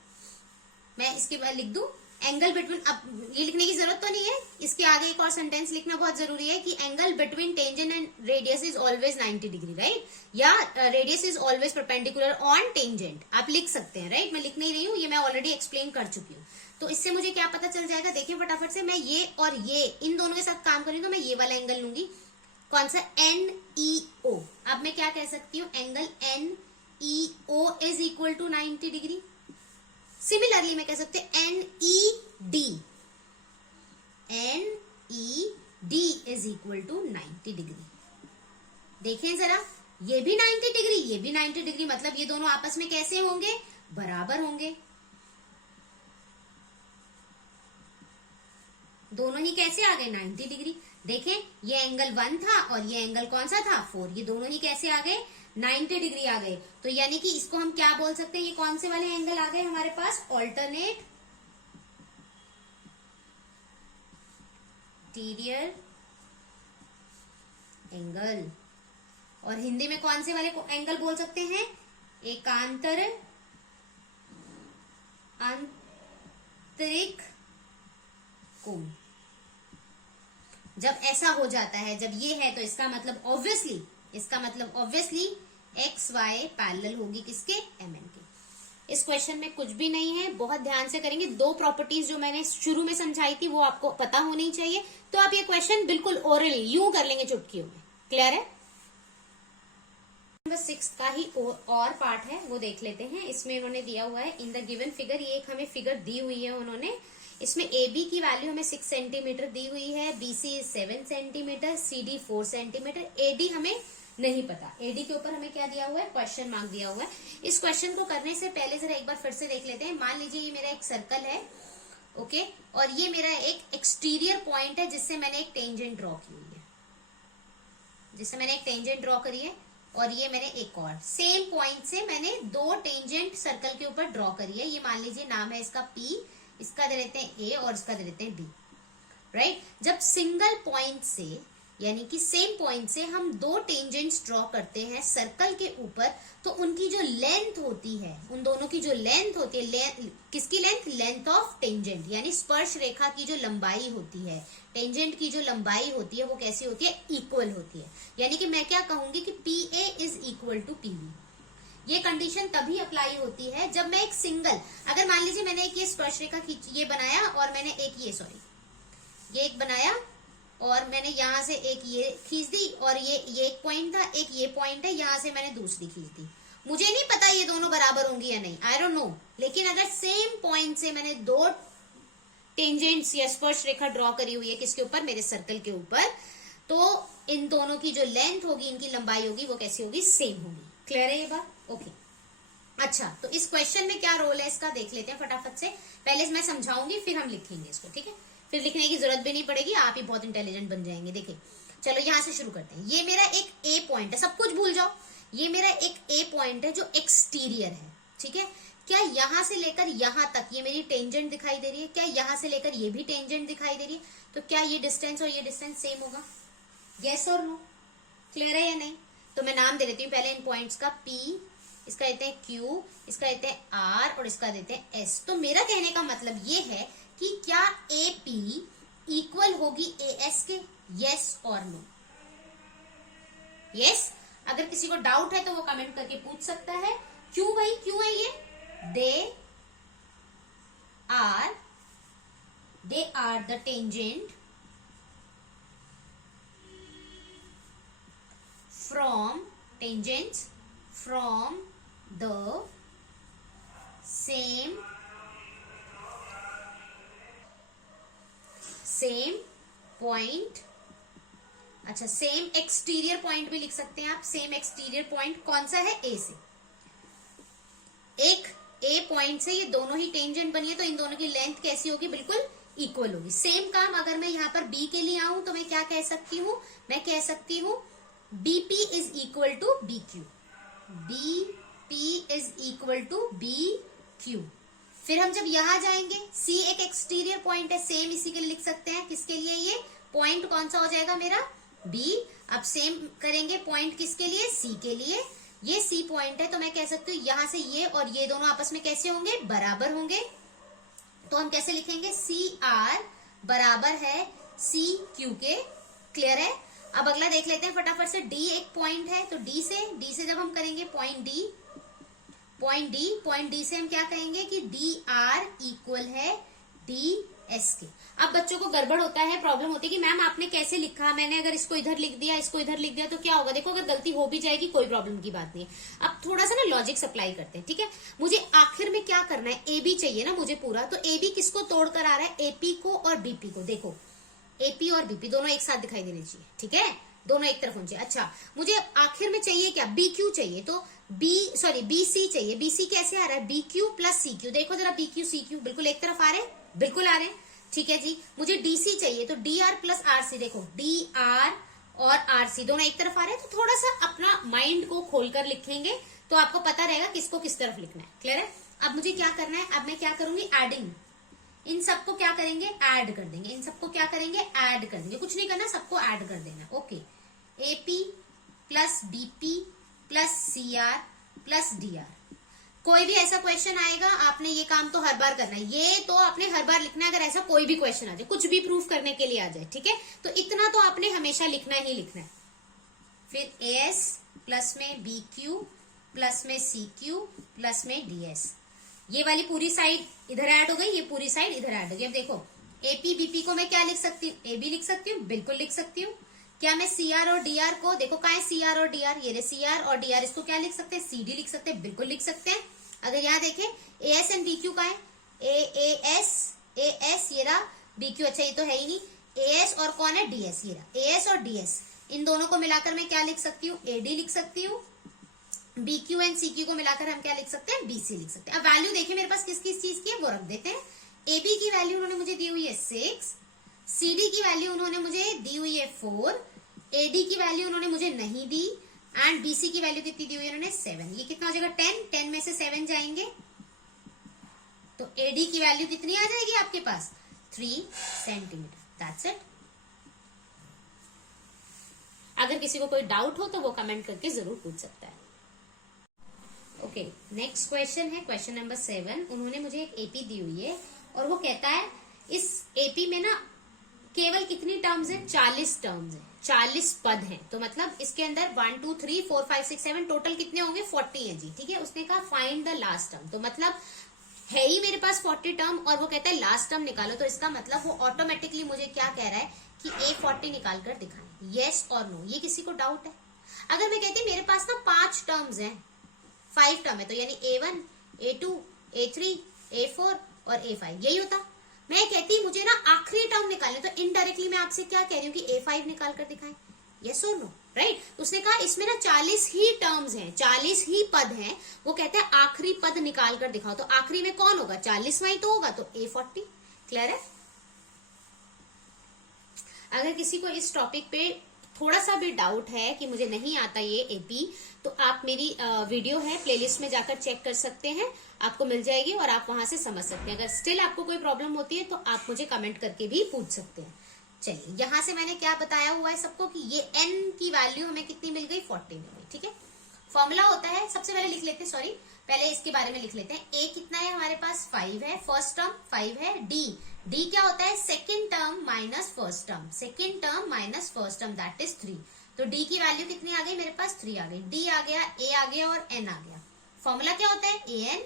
मैं इसके बाद लिख दूं एंगल बिटवीन, अब ये लिखने की जरूरत तो नहीं है, इसके आगे एक और सेंटेंस लिखना बहुत जरूरी है कि angle between tangent and radius is always 90 degree, right? या radius is always perpendicular on tangent, आप लिख सकते हैं, राइट? मैं लिख नहीं रही हूँ, ये मैं ऑलरेडी एक्सप्लेन कर चुकी हूँ। तो इससे मुझे क्या पता चल जाएगा, देखिए फटाफट से, मैं ये और ये इन दोनों के साथ काम करूँ तो मैं ये वाला एंगल लूंगी। कौन सा? N E O. अब मैं क्या कह सकती हूँ? Angle N E O is equal to 90 degree. Similarly मैं कह सकते N E D, N E D is equal to 90 degree. देखें जरा, ये भी 90 डिग्री, ये भी 90 डिग्री, मतलब ये दोनों आपस में कैसे होंगे? बराबर होंगे। दोनों ही कैसे आ गए? 90 डिग्री। देखें, ये एंगल 1 था और ये एंगल कौन सा था? 4। ये दोनों ही कैसे आ गए? 90 डिग्री आ गए। तो यानी कि इसको हम क्या बोल सकते हैं? ये कौन से वाले एंगल आ गए हमारे पास? Alternate interior angle. और हिंदी में कौन से वाले एंगल बोल सकते हैं? एकांतर आंतरिक कोण। जब ऐसा हो जाता है, जब ये है, तो इसका मतलब ऑब्वियसली एक्स वाई पैरेलल होगी किसके? एम एन के। इस क्वेश्चन में कुछ भी नहीं है, बहुत ध्यान से करेंगे। 2 प्रॉपर्टीज जो मैंने शुरू में समझाई थी वो आपको पता होनी चाहिए, तो आप ये क्वेश्चन बिल्कुल ओरली यूं कर लेंगे चुटकियों में। क्लियर है? नंबर 6 का ही और पार्ट है, वो देख लेते हैं। इसमें उन्होंने दिया हुआ है इन द गिवन फिगर, ये एक हमें फिगर दी हुई है उन्होंने। इसमें ए बी की वैल्यू हमें 6 सेंटीमीटर दी हुई है, B C 7 centimetre, C D 4 centimetre, A D हमें नहीं पता। एडी के ऊपर हमें क्या दिया हुआ है? क्वेश्चन मार्क दिया हुआ है। इस क्वेश्चन को करने से पहले जरा एक बार फिर से देख लेते हैं। मान लीजिए ये मेरा एक सर्कल है, ओके, और ये मेरा एक एक्सटीरियर पॉइंट है जिससे मैंने एक टेंजेंट ड्रॉ की हुई है, करी है। और ये मैंने एक और सेम पॉइंट से मैंने 2 टेंजेंट सर्कल के ऊपर ड्रॉ करी है। ये मान लीजिए नाम है इसका पी, इसका दे देते हैं ए और इसका दे देते हैं बी, राइट? जब सिंगल पॉइंट से, यानी कि सेम पॉइंट से हम 2 टेंजेंट्स ड्रॉ करते हैं सर्कल के ऊपर, तो उनकी जो लेंथ होती है, उन दोनों की जो लेंथ होती है, किसकी लेंथ? लेंथ ऑफ टेंजेंट, यानी स्पर्श रेखा की जो लंबाई होती है, टेंजेंट की जो लंबाई होती है, वो कैसी होती है? इक्वल होती है। यानी कि मैं क्या कहूंगी कि P A is equal to P B. ये कंडीशन तभी अप्लाई होती है जब मैं एक सिंगल, अगर मान लीजिए मैंने एक ये स्पर्श रेखा ये बनाया और मैंने एक ये एक बनाया और मैंने यहां से एक ये खींच दी, और ये एक पॉइंट था, एक ये पॉइंट है, यहां से मैंने दूसरी खींच दी। मुझे नहीं पता ये दोनों बराबर होंगी या नहीं, आई डोंट नो। लेकिन अगर सेम पॉइंट से मैंने 2 टेंजेंट्स या स्पर्श रेखा ड्रॉ करी हुई है, किसके ऊपर? मेरे सर्कल के ऊपर, तो इन दोनों की जो लेंथ होगी, इनकी लंबाई होगी, वो कैसी होगी? सेम होगी। क्लियर है ये बात? ओके। अच्छा, तो इस क्वेश्चन में क्या रोल है इसका देख लेते हैं फटाफट से। पहले मैं समझाऊंगी, फिर हम लिखेंगे इसको, ठीक है? फिर लिखने की जरूरत भी नहीं पड़ेगी, आप ही बहुत इंटेलिजेंट बन जाएंगे। देखिए, चलो यहां से शुरू करते हैं। ये मेरा एक ए पॉइंट है, सब कुछ भूल जाओ, ये मेरा एक ए पॉइंट है जो एक्सटीरियर है, ठीक है। क्या यहां से लेकर यहां तक ये मेरी टेंजेंट दिखाई दे रही है? क्या यहां से लेकर ये भी टेंजेंट दिखाई दे रही है? तो क्या ये डिस्टेंस और ये डिस्टेंस सेम होगा? यस और नो? क्लियर है या नहीं? तो मैं नाम दे देती हूँ पहले इन पॉइंट्स का, पी, इसका देते हैं क्यू, इसका देते हैं आर और इसका देते हैं एस। तो मेरा कहने का मतलब ये है कि क्या ए पी इक्वल होगी ए एस के? यस और नो? यस। अगर किसी को डाउट है तो वो कमेंट करके पूछ सकता है। क्यों भाई, क्यों है ये? They are the tangent from tangents from the same point। अच्छा, सेम एक्सटीरियर पॉइंट भी लिख सकते हैं आप। सेम एक्सटीरियर पॉइंट कौन सा है? ए से। एक ए पॉइंट से ये दोनों ही टेंजेंट बनी है, तो इन दोनों की लेंथ कैसी होगी? बिल्कुल इक्वल होगी। सेम काम अगर मैं यहां पर बी के लिए आऊं तो मैं क्या कह सकती हूं? मैं कह सकती हूं BP is equal to BQ। BP is equal to BQ। फिर हम जब यहां जाएंगे, C एक एक्सटीरियर पॉइंट है, सेम इसी के लिए लिख सकते हैं। किसके लिए? ये पॉइंट कौन सा हो जाएगा मेरा? B। अब सेम करेंगे पॉइंट किसके लिए? C के लिए। ये C पॉइंट है, तो मैं कह सकती हूँ यहां से ये और ये दोनों आपस में कैसे होंगे? बराबर होंगे। तो हम कैसे लिखेंगे? CR बराबर है CQ के। क्लियर है? अब अगला देख लेते हैं फटाफट से। D एक पॉइंट है, तो D से जब हम करेंगे पॉइंट D से हम क्या कहेंगे कि DR इक्वल है DS के। अब बच्चों को गड़बड़ होता है, प्रॉब्लम होती है कि मैम आपने कैसे लिखा, मैंने अगर इसको इधर लिख दिया, इसको इधर लिख दिया तो क्या होगा? देखो, अगर गलती हो भी जाएगी कोई प्रॉब्लम की बात नहीं है। अब थोड़ा सा ना लॉजिक सप्लाई करते हैं, ठीक है। मुझे आखिर में क्या करना है? AB चाहिए ना मुझे पूरा, तो AB किसको तोड़कर आ रहा है? AP को और BP को। देखो, AP और BP दोनों एक साथ दिखाई देने चाहिए, ठीक है, दोनों एक तरफ होने चाहिए। अच्छा, मुझे आखिर में चाहिए क्या? BQ चाहिए, तो BC चाहिए। BC कैसे आ रहा है? BQ plus CQ। देखो जरा, BQ CQ बिल्कुल एक तरफ आ रहे हैं, बिल्कुल आ रहे हैं, ठीक है जी। मुझे DC चाहिए, तो DR प्लस RC। देखो, DR और RC दोनों एक तरफ आ रहे हैं। तो थोड़ा सा अपना माइंड को खोलकर लिखेंगे तो आपको पता रहेगा किसको किस तरफ लिखना है। क्लियर है? अब मुझे क्या करना है? अब मैं क्या करूंगी? एडिंग। इन सबको क्या करेंगे? ऐड कर देंगे। इन सबको क्या करेंगे? ऐड कर देंगे। कुछ नहीं करना, सबको ऐड कर देना। Okay, AP plus BP plus CR plus DR। कोई भी ऐसा क्वेश्चन आएगा, आपने ये काम तो हर बार करना है, ये तो आपने हर बार लिखना है। अगर ऐसा कोई भी क्वेश्चन आ जाए, कुछ भी प्रूफ करने के लिए आ जाए, ठीक है, तो इतना तो आपने हमेशा लिखना ही लिखना है। फिर AS प्लस में BQ प्लस में CQ प्लस में DS। ये वाली पूरी साइड इधर ऐड हो गई, ये पूरी साइड इधर ऐड हो गई। अब देखो, AP BP को मैं क्या लिख सकती हूँ? AB लिख सकती हूँ, बिल्कुल लिख सकती हूँ। क्या मैं CR और DR को, देखो कहाँ है CR और DR? ये CR और DR, इसको क्या लिख सकते हैं? CD लिख सकते हैं, बिल्कुल लिख सकते हैं। अगर यहाँ देखें, AS एंड BQ का है, AS ये रहा, BQ अच्छा ये तो है ही नहीं, AS और कौन है? DS। ये रहा AS और DS, इन दोनों को मिलाकर मैं क्या लिख सकती हूँ? AD लिख सकती हूँ। BQ एंड CQ को मिलाकर हम क्या लिख सकते हैं? BC लिख सकते हैं। अब वैल्यू देखिए मेरे पास किस किस चीज की है, वो रख देते हैं। AB की वैल्यू उन्होंने मुझे दी हुई है 6, CD की वैल्यू उन्होंने मुझे दी हुई है 4, AD की वैल्यू उन्होंने मुझे नहीं दी, एंड BC की वैल्यू कितनी दी हुई है उन्होंने? 7। ये कितना हो जाएगा? 10 में से 7 जाएंगे तो AD की वैल्यू कितनी आ जाएगी आपके पास? 3 सेंटीमीटर। That's it. अगर किसी को कोई डाउट हो तो वो कमेंट करके जरूर पूछ सकता है। ओके, नेक्स्ट क्वेश्चन है क्वेश्चन नंबर 7। उन्होंने मुझे एक AP दी हुई है और वो कहता है इस AP में ना केवल कितनी टर्म्स है? 40 टर्म्स है, 40 पद हैं। तो मतलब इसके अंदर 1 2 3 4 5 6 7 टोटल कितने होंगे? 40 है जी, ठीक है। उसने कहा फाइंड द लास्ट टर्म, तो मतलब है ही मेरे पास 40 टर्म और वो कहता है लास्ट टर्म निकालो। तो इसका मतलब वो ऑटोमेटिकली मुझे क्या कह रहा है कि A40 निकाल कर दिखाएं। यस और नो? ये किसी को डाउट है? अगर मैं कहती मेरे पास ना 5 टर्म्स हैं, 5 टर्म है, तो यानी A1 A2 A3 A4 और A5, यही होता। मैं कहती मुझे ना आखिरी टर्म निकालने, तो इनडायरेक्टली मैं आपसे क्या कह रही हूँ कि A5 निकाल कर दिखाएं। यस और नो? राइट। उसने कहा इसमें ना 40 ही टर्म्स हैं, 40 ही पद हैं। वो कहते हैं आखिरी पद निकाल कर दिखाओ। तो आखिरी में कौन होगा? 40वां ही तो होगा, तो A40। क्लियर है? अगर किसी को इस टॉपिक पे थोड़ा सा भी डाउट है कि मुझे नहीं आता ये एपी, तो आप मेरी वीडियो है प्लेलिस्ट में जाकर चेक कर सकते हैं, आपको मिल जाएगी और आप वहां से समझ सकते हैं। अगर स्टिल आपको कोई प्रॉब्लम होती है तो आप मुझे कमेंट करके भी पूछ सकते हैं। चलिए, यहां से मैंने क्या बताया हुआ है सबको कि ये n की वैल्यू हमें कितनी मिल गई, 40 मिल गई। ठीक है, फॉर्मूला होता है, सबसे पहले लिख लेते हैं, सॉरी पहले इसके बारे में लिख लेते हैं। a कितना है हमारे पास, 5 है, फर्स्ट टर्म 5 है। d क्या होता है, second term minus first term, second term minus first term, that is 3। तो d की वैल्यू कितनी आ गई मेरे पास, 3 आ गई। d आ गया, a आ गया और n आ गया। फॉर्मूला क्या होता है, an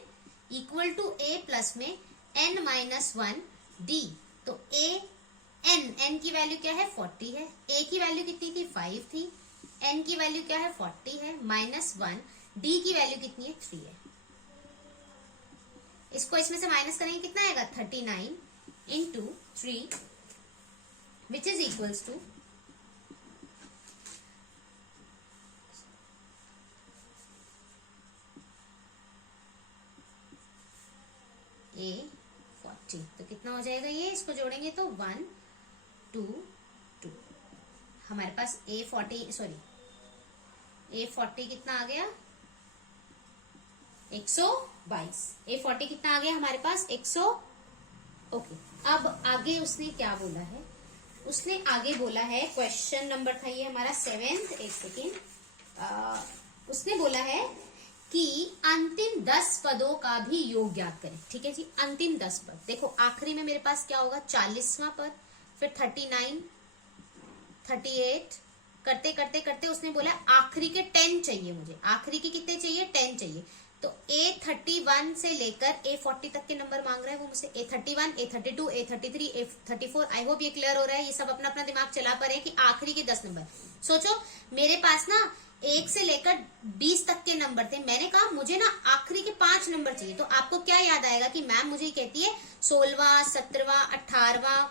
equal to a plus में n माइनस 1 d। तो n की वैल्यू क्या है, 40 है। a की वैल्यू कितनी थी, 5 थी। n की वैल्यू क्या है, 40 है, माइनस 1। d की वैल्यू कितनी है, 3 है। इसको इसमें से माइनस करेंगे, कितना आएगा, 39 into 3 which is equals to a 40। तो कितना हो जाएगा ये, इसको जोड़ेंगे तो 1 2 2। हमारे पास a 40 कितना आ गया, 122। a 40 कितना आ गया हमारे पास, 100। ओके, अब आगे उसने क्या बोला है, उसने आगे बोला है, क्वेश्चन नंबर था ये हमारा 7th, एक सेकेंड। उसने बोला है कि अंतिम 10 पदों का भी योग ज्ञात करें। ठीक है जी, अंतिम 10 पद। देखो आखिरी में मेरे पास क्या होगा, 40वां पद, फिर 39 38, करते करते करते उसने बोला आखिरी के 10 चाहिए मुझे। आखिरी के कितने चाहिए, 10 चाहिए। तो A31 से लेकर A40 तक के नंबर मांग रहा है वो मुझसे। A31, A32, A33, A34। I hope ये क्लियर हो रहा है। ये सब अपना अपना दिमाग चला पा रहे हैं कि आखिरी के 10 नंबर। सोचो मेरे पास ना 1 से लेकर 20 तक के नंबर थे। मैंने कहा मुझे ना आखिरी के 5 नंबर चाहिए। तो आपको क्या याद आएगा कि मैम मुझे कहती है 16वां, 17वां, 18वां,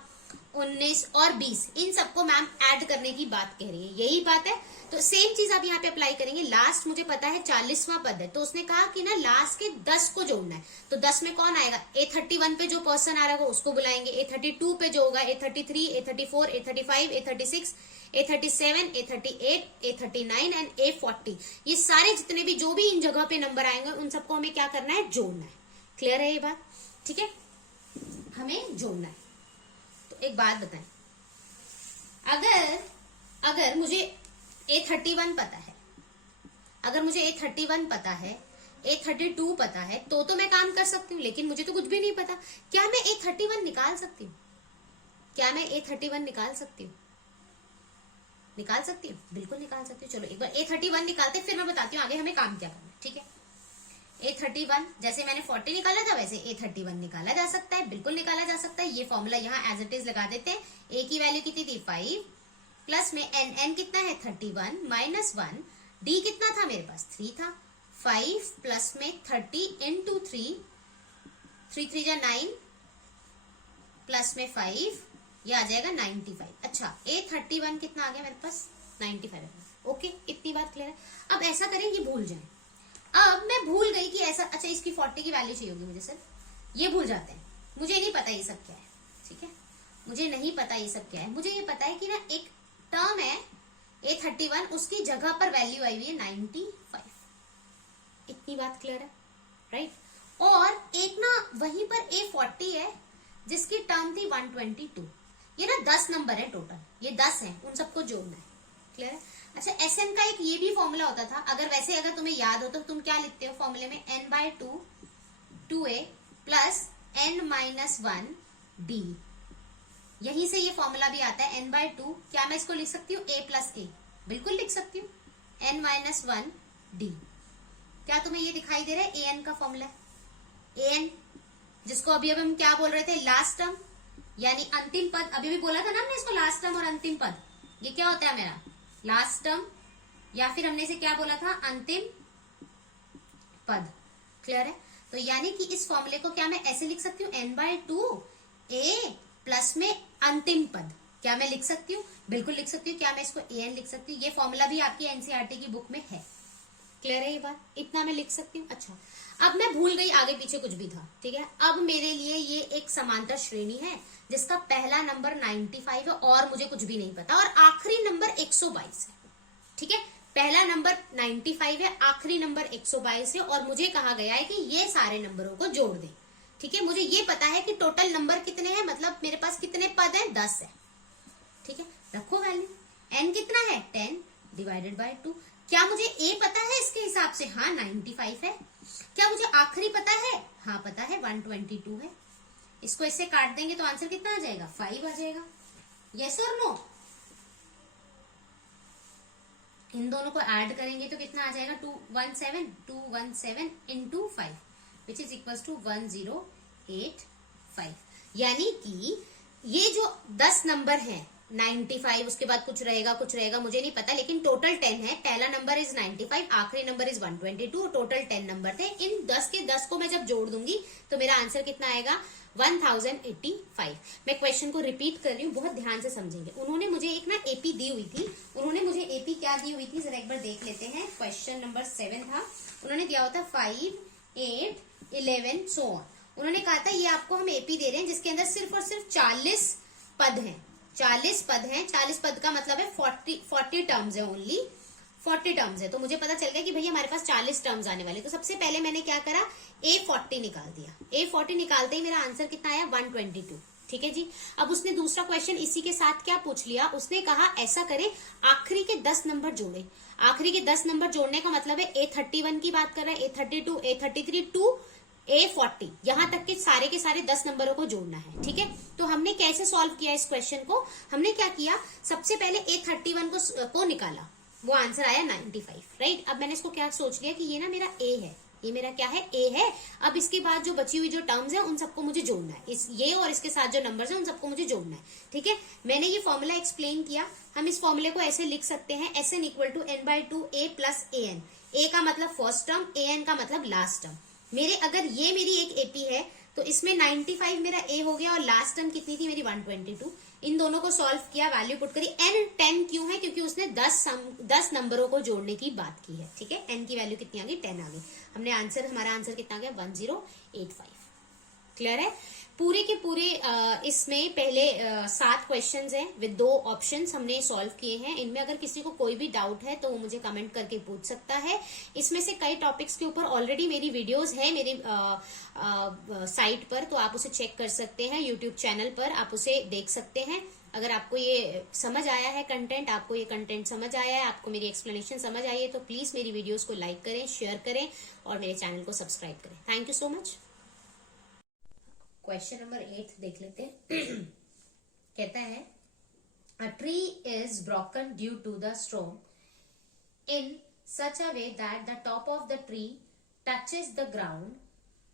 19 और 20, इन सबको मैम ऐड करने की बात कह रही है, यही बात है। तो सेम चीज आप यहाँ पे अप्लाई करेंगे। लास्ट मुझे पता है 40वां पद है, तो उसने कहा कि ना लास्ट के 10 को जोड़ना है। तो 10 में कौन आएगा, A31 पे जो पर्सन आ रहा है वो उसको बुलाएंगे। A32 पे जो होगा, A33, A34, A35, A36, A37, A38, A39 and A40। ये सारे जितने भी जो भी इन जगह पे नंबर आएंगे उन सबको हमें क्या करना है, जोड़ना है। क्लियर है ये बात, ठीक है, हमें जोड़ना है। तो एक बात बताएं, अगर मुझे A31 पता है, अगर मुझे A31 पता है, A32 पता है, तो मैं काम कर सकती हूँ। लेकिन मुझे तो कुछ भी नहीं पता। क्या मैं A31 निकाल सकती हूँ, क्या मैं A31 निकाल सकती हूँ, निकाल सकती हूँ, बिल्कुल निकाल सकती हूँ। चलो एक बार A31 निकालते, फिर मैं बताती हूँ आगे हमें काम क्या करना है। ठीक है, A31 जैसे मैंने 40 निकाला था वैसे A31 निकाला जा सकता है, बिल्कुल निकाला जा सकता है। ये फॉर्मूला यहाँ एज इट इज लगा देते हैं। A की वैल्यू कितनी थी, 5, प्लस में n कितना है, 31 माइनस 1। d कितना था मेरे पास, 3 था। 5 प्लस में 30 इंटू 3, 3 3 जा 9, प्लस में 5, ये आ जाएगा 95। अच्छा, A31 कितना आ गया मेरे पास, 95। ओके, इतनी बात क्लियर है। अब ऐसा करें, ये भूल जाए। अब मैं भूल गई कि ऐसा, अच्छा इसकी 40 की वैल्यू चाहिए होगी मुझे सर, ये भूल जाते हैं। मुझे नहीं पता ये सब क्या है, ठीक है, मुझे नहीं पता ये सब क्या है। मुझे ये पता है कि ना एक टर्म है A31, उसकी जगह पर वैल्यू आई हुई है 95। इतनी बात क्लियर है, राइट। और एक ना वहीं पर A40 है जिसकी टर्म थी 122। ये ना 10 नंबर है टोटल, ये 10 है, उन सबको जोड़ना है। क्लियर है। अच्छा, SN का एक ये भी फॉर्मूला होता था। अगर तुम्हें याद हो तो तुम क्या लिखते हो फॉर्मूले में, n/2 2a plus n-1 d। यहीं से ये फॉर्मूला भी आता है n/2। क्या मैं इसको लिख सकती हूँ a प्लस a, बिल्कुल लिख सकती हूँ, n-1 d। क्या तुम्हें ये दिखाई दे रहा है an का फॉर्मूला, an जिसको अभी हम क्या बोल रहे थे, लास्ट टर्म यानी अंतिम पद। अभी भी बोला था ना हमने इसको, लास्ट टर्म और अंतिम पद। ये क्या होता है मेरा, लास्ट टर्म, या फिर हमने इसे क्या बोला था, अंतिम पद। क्लियर है। तो यानी कि इस फॉर्मूले को क्या मैं ऐसे लिख सकती हूँ, n/2 a प्लस में अंतिम पद। क्या मैं लिख सकती हूँ, बिल्कुल लिख सकती हूँ। क्या मैं इसको an लिख सकती हूँ। ये फॉर्मूला भी आपकी NCERT की बुक में है। क्लियर है ये बात? इतना मैं लिख सकती हूँ। अच्छा, अब मैं भूल गई आगे पीछे कुछ भी था, ठीक है। अब मेरे लिए ये एक समांतर श्रेणी है जिसका पहला नंबर 95 है और मुझे कुछ भी नहीं पता, और आखिरी नंबर 122 है, ठीक है। पहला नंबर 95 है, आखिरी नंबर 122 है, और मुझे कहा गया है कि ये सारे नंबरों को जोड़ दें, ठीक है। मुझे ये पता है कि टोटल नंबर कितने हैं, मतलब मेरे पास कितने पद हैं, 10 है, ठीक है। रखो वैल्यू, n कितना है, 10 डिवाइडेड बाय 2। क्या मुझे a पता है इसके हिसाब से? हाँ, 95 है। क्या मुझे आखिरी पता है? हाँ पता है, 122 है। इसको इससे काट देंगे तो आंसर कितना आ जाएगा, 5 आ जाएगा। यस और नो? इन दोनों को ऐड करेंगे तो कितना आ जाएगा, 217 into 5 which is equal to 1085। यानी कि ये जो 10 नंबर है, 95, उसके बाद कुछ रहेगा मुझे नहीं पता, लेकिन टोटल 10 है। पहला नंबर इज 95, आखिरी नंबर इज 122, टोटल 10 नंबर थे। इन 10 के 10 को मैं जब जोड़ दूंगी तो मेरा आंसर कितना आएगा, 1085। मैं क्वेश्चन को रिपीट कर रही हूँ, बहुत ध्यान से समझेंगे। उन्होंने मुझे एक ना एपी दी हुई थी, उन्होंने मुझे एपी क्या दी हुई थी जरा एक बार देख लेते हैं। क्वेश्चन नंबर 7 था, उन्होंने दिया होता 5, 8, 11 सो ऑन। उन्होंने कहा था ये आपको हम एपी दे रहे हैं जिसके अंदर सिर्फ और सिर्फ 40 पद हैं। 40 पद हैं, 40 पद का मतलब है 40 टर्म्स है, ओनली 40 टर्म्स है। तो मुझे पता चल गया कि भैया हमारे पास 40 टर्म्स आने वाले। तो सबसे पहले मैंने क्या करा, A40 निकाल दिया। A40 निकालते ही मेरा आंसर कितना आया, 122, ठीक है जी। अब उसने दूसरा क्वेश्चन इसी के साथ क्या पूछ लिया, उसने कहा ऐसा करें, आखिरी के 10 नंबर जोड़े। आखिरी के 10 नंबर जोड़ने का मतलब है A31 की बात कर रहा है, A32, A33 टू A40, यहां तक के सारे 10 नंबरों को जोड़ना है, ठीक है। तो हमने कैसे सॉल्व किया इस क्वेश्चन को, हमने क्या किया, सबसे पहले A31 को निकाला, वो आंसर आया 95, राइट। अब मैंने इसको क्या सोच लिया कि ये ना मेरा A है, ये मेरा क्या है, A है। अब इसके बाद जो बची हुई जो टर्म्स है उन सबको मुझे जोड़ना है, इस ये और इसके साथ जो नंबर्स हैं उन सबको मुझे जोड़ना है, ठीक है। मैंने ये फॉर्मूला एक्सप्लेन किया। हम इस फॉर्मूले को ऐसे लिख सकते हैं, Sn equal to n/2 A plus an। A का मतलब फर्स्ट टर्म, an का मतलब लास्ट टर्म। अगर ये मेरी एक एपी है तो इसमें 95 मेरा ए हो गया और लास्ट टर्म कितनी थी मेरी, 122। इन दोनों को सॉल्व किया, वैल्यू पुट करी। एन 10 क्यों है, क्योंकि उसने 10 नंबरों को जोड़ने की बात की है, ठीक है। एन की वैल्यू कितनी आ गई, 10 आ गई। हमारा आंसर कितना आ गया, 1085। क्लियर है? पूरे के पूरे इसमें पहले 7 क्वेश्चंस हैं विद 2 ऑप्शंस हमने सॉल्व किए हैं। इनमें अगर किसी को कोई भी डाउट है तो वो मुझे कमेंट करके पूछ सकता है। इसमें से कई टॉपिक्स के ऊपर ऑलरेडी मेरी वीडियोस है मेरे साइट पर, तो आप उसे चेक कर सकते हैं। यूट्यूब चैनल पर आप उसे देख सकते हैं। अगर आपको ये समझ आया है कंटेंट, आपको ये कंटेंट समझ आया है, आपको मेरी एक्सप्लेनेशन समझ आई है, तो प्लीज मेरी वीडियोस को लाइक करें, शेयर करें और मेरे चैनल को सब्सक्राइब करें। Thank you so much. Question number 8 देख लेते हैं। कहता है, a tree is broken due to the storm in such a way that the top of the tree touches the ground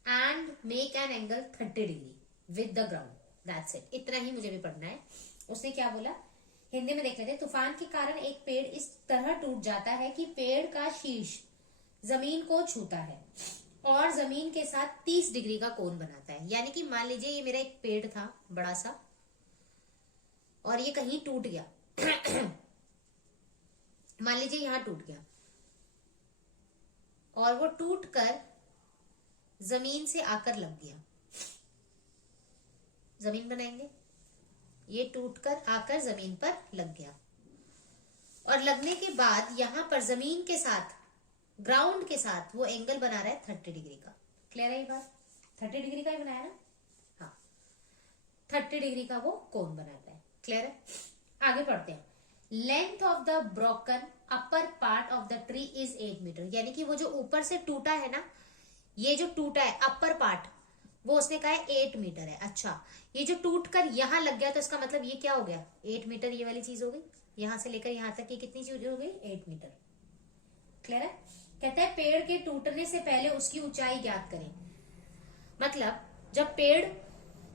and make an angle 30 degree with the ground. That's it. इतना ही मुझे भी पढ़ना है। उसने क्या बोला, हिंदी में देख लेते हैं। तूफान के कारण एक पेड़ इस तरह टूट जाता है कि पेड़ का शीर्ष जमीन को छूता है और जमीन के साथ 30 डिग्री का कोण बनाता है। यानी कि मान लीजिए ये मेरा एक पेड़ था बड़ा सा और ये कहीं टूट गया। मान लीजिए यहां टूट गया और वो टूट कर जमीन से आकर लग गया। जमीन बनाएंगे, ये टूटकर आकर जमीन पर लग गया और लगने के बाद यहां पर जमीन के साथ, ग्राउंड के साथ वो एंगल बना रहा है 30 डिग्री का। क्लियर है ये बात? 30 डिग्री का ही बनाया ना? हाँ, 30 डिग्री का वो कोण बनाता है। क्लियर है? आगे पढ़ते हैं। Length of the broken upper part of the tree is 8 metre. यानी कि वो जो ऊपर से टूटा है ना, ये जो टूटा है अपर पार्ट, वो उसने कहा है 8 मीटर है। अच्छा, ये जो टूट कर यहां लग गया तो इसका मतलब ये क्या हो गया, 8 मीटर ये वाली चीज हो गई। यहां से लेकर यहां तक ये कितनी चीज हो गई, 8 मीटर। क्लियर है? कहता है पेड़ के टूटने से पहले उसकी ऊंचाई ज्ञात करें। मतलब जब पेड़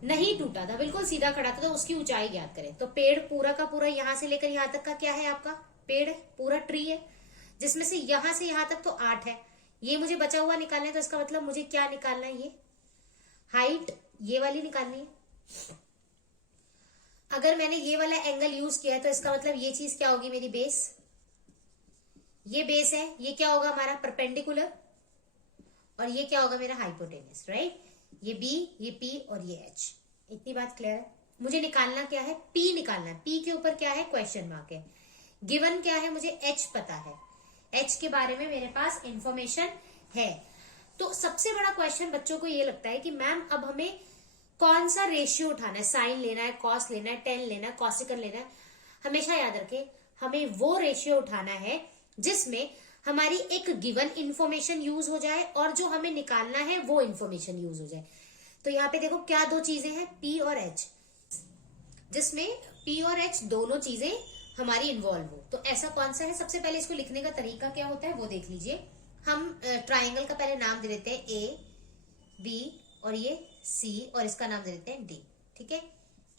नहीं टूटा था, बिल्कुल सीधा खड़ा था, तो उसकी ऊंचाई ज्ञात करें। तो पेड़ पूरा का पूरा यहां से लेकर यहां तक का क्या है, आपका पेड़ है, पूरा ट्री है, जिसमें से यहां तक तो 8 है। ये मुझे बचा हुआ निकालना है, तो इसका मतलब मुझे क्या निकालना है, ये हाइट ये वाली निकालनी है। अगर मैंने ये वाला एंगल यूज किया है तो इसका मतलब ये चीज क्या होगी, मेरी बेस। ये बेस है, ये क्या होगा हमारा परपेंडिकुलर, और ये क्या होगा मेरा हाइपोटेनस, राइट। ये बी, ये पी और ये एच। इतनी बात क्लियर है। मुझे निकालना क्या है, पी निकालना है। पी के ऊपर क्या है, क्वेश्चन मार्क है। गिवन क्या है, मुझे एच पता है, एच के बारे में मेरे पास इंफॉर्मेशन है। तो सबसे बड़ा क्वेश्चन बच्चों को ये लगता है कि मैम अब हमें कौन सा रेशियो उठाना है, साइन लेना है, कॉस लेना है, टेन लेना है, कॉसिकन लेना है। हमेशा याद रखें, हमें वो रेशियो उठाना है जिसमें हमारी एक गिवन इंफॉर्मेशन यूज हो जाए और जो हमें निकालना है वो इंफॉर्मेशन यूज हो जाए। तो यहाँ पे देखो क्या दो चीजें हैं, पी और एच, जिसमें पी और एच दोनों चीजें हमारी इन्वॉल्व हो। तो ऐसा कौन सा है, सबसे पहले इसको लिखने का तरीका क्या होता है वो देख लीजिए। हम ट्राइंगल का पहले नाम दे देते हैं ए, बी और ये सी, और इसका नाम दे देते हैं डी, ठीक है।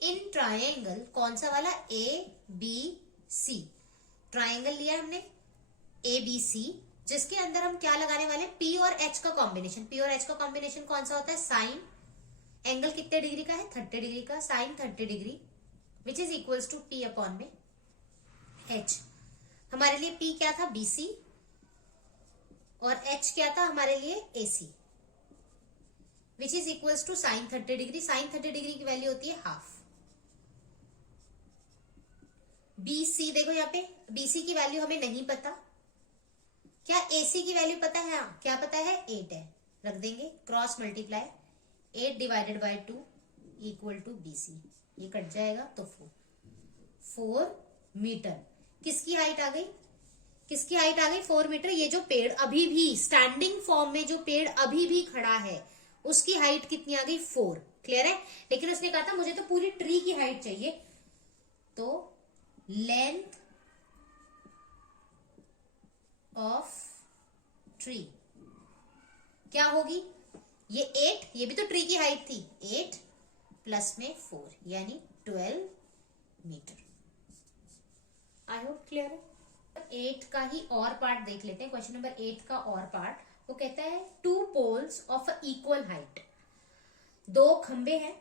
इन ट्राइंगल कौन सा वाला, ए बी सी, ट्राइंगल लिया हमने ए बी सी, जिसके अंदर हम क्या लगाने वाले, पी और एच का कॉम्बिनेशन। पी और एच का कॉम्बिनेशन कौन सा होता है, साइन, एंगल कितने डिग्री का है, 30 डिग्री का, sine 30 degree which is equals to P upon में एच। हमारे लिए पी क्या था, बीसी, और एच क्या था हमारे लिए, AC, which is equals to sine 30 degree. Sine 30 degree की वैल्यू होती है हाफ। बीसी देखो यहाँ पे, बीसी की वैल्यू हमें नहीं पता, क्या एसी की वैल्यू पता है, हाँ क्या पता है, 8 है, रख देंगे, cross multiply 8 divided by 2 equal to BC, ये कट जाएगा तो 4 मीटर। किसकी हाइट आ गई, किसकी हाइट आ गई, 4 मीटर। ये जो पेड़ अभी भी स्टैंडिंग फॉर्म में, जो पेड़ अभी भी खड़ा है, उसकी हाइट कितनी आ गई, 4। क्लियर है। लेकिन उसने कहा था मुझे तो पूरी ट्री की हाइट चाहिए, तो लेंथ ऑफ ट्री क्या होगी, ये 8, ये भी तो ट्री की हाइट थी, 8 प्लस में 4 यानी 12 मीटर। आई होप क्लियर है। 8 का ही और पार्ट देख लेते हैं, क्वेश्चन नंबर 8 का और पार्ट। वो कहता है 2 poles of a equal height, 2 खंबे हैं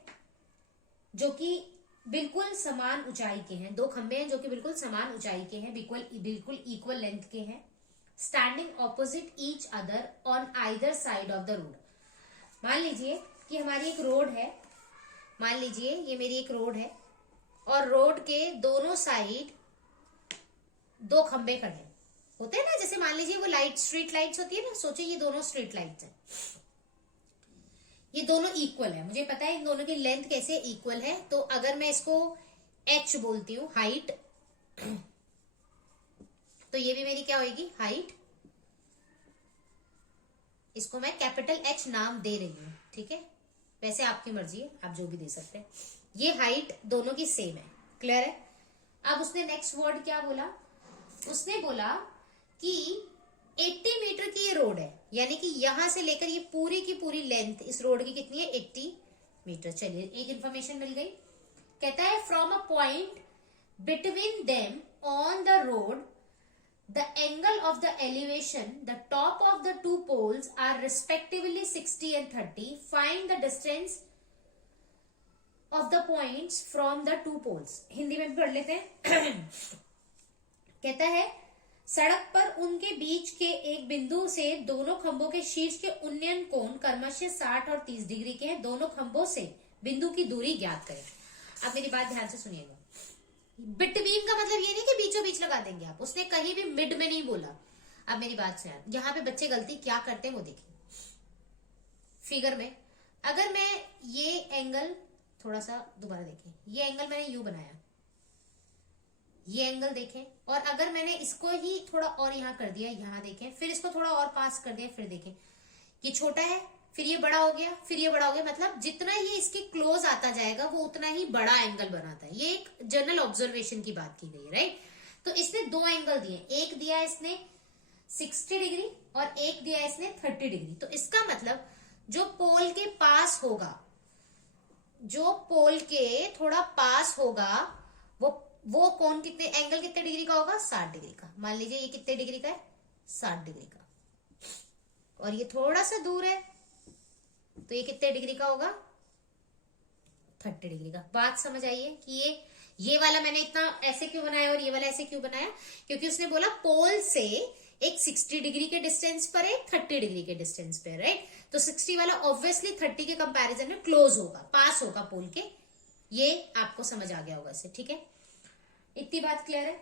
जो कि बिल्कुल समान ऊंचाई के हैं, 2 खंबे हैं जो कि बिल्कुल समान ऊंचाई के हैं, बिल्कुल इक्वल लेंथ के हैं, standing opposite each other on either side of the road. मान लीजिए कि हमारी एक रोड है, मान लीजिए ये मेरी एक रोड है, और रोड के दोनों साइड 2 खंबे खड़े होते हैं ना, जैसे मान लीजिए वो लाइट, स्ट्रीट लाइट्स होती है ना, सोचिए ये दोनों स्ट्रीट लाइट्स हैं, ये दोनों इक्वल है, मुझे पता है इन दोनों की लेंथ कैसे इक्वल है। तो अगर मैं इसको h बोलती हूँ, हाइट, तो ये भी मेरी क्या होगी, हाइट। इसको मैं कैपिटल H नाम दे रही हूँ, ठीक है, वैसे आपकी मर्जी है, आप जो भी दे सकते हैं। ये हाइट दोनों की सेम है, क्लियर है। अब उसने नेक्स्ट वर्ड क्या बोला, उसने बोला कि 80 मीटर की ये रोड है, यानी कि यहां से लेकर ये पूरी की पूरी लेंथ इस रोड की कितनी है, 80 मीटर। चलिए एक इंफॉर्मेशन मिल गई। कहता है from a point between them on the road the angle of the elevation, the top of the 2 poles are respectively 60 and 30. Find the distance of the points from the 2 poles. Hindi में भी पढ़ लेते हैं। कहता है सड़क पर उनके बीच के एक बिंदु से दोनों खंभों के शीर्ष के उन्नयन कोण क्रमशः 60 और 30 डिग्री के हैं। दोनों खंभों से बिंदु की दूरी ज्ञात करें। अब मेरी बात ध्यान से सुनिएगा, बिटवीन का मतलब ये नहीं कि बीचों बीच लगा देंगे आप, उसने कहीं भी मिड में नहीं बोला। अब मेरी बात से यहाँ पे बच्चे गलती क्या करते हैं वो देखिए। फिगर में अगर मैं ये एंगल, थोड़ा सा दोबारा देखें, ये एंगल मैंने यू बनाया, ये एंगल देखें, और अगर मैंने इसको ही थोड़ा और यहाँ कर दिया, यहाँ देखें, फिर इसको थोड़ा और पास कर दिया, फिर देखें, ये छोटा है, फिर ये बड़ा हो गया, फिर ये बड़ा हो गया, मतलब जितना ये इसके क्लोज आता जाएगा वो उतना ही बड़ा एंगल बनाता है। ये एक जनरल ऑब्जर्वेशन की बात की गई है, राइट। तो इसने 2 एंगल दिए, एक दिया इसने 60 डिग्री और एक दिया इसने 30 डिग्री। तो इसका मतलब जो पोल के पास होगा, जो पोल के थोड़ा पास होगा, वो कोण कितने, एंगल कितने डिग्री का होगा, 60 डिग्री का। मान लीजिए ये कितने डिग्री का है, 60 डिग्री का, और ये थोड़ा सा दूर है तो ये कितने डिग्री का होगा, 30 डिग्री का। बात समझ आई है कि ये वाला मैंने इतना ऐसे क्यों बनाया और ये वाला ऐसे क्यों बनाया, क्योंकि उसने बोला पोल से एक 60 डिग्री के डिस्टेंस पर है, 30 डिग्री के डिस्टेंस पे, राइट। तो 60 वाला ऑब्वियसली 30 के कंपैरिजन में क्लोज होगा, पास होगा पोल के। ये आपको समझ आ गया होगा इससे, ठीक है। इतनी बात क्लियर है।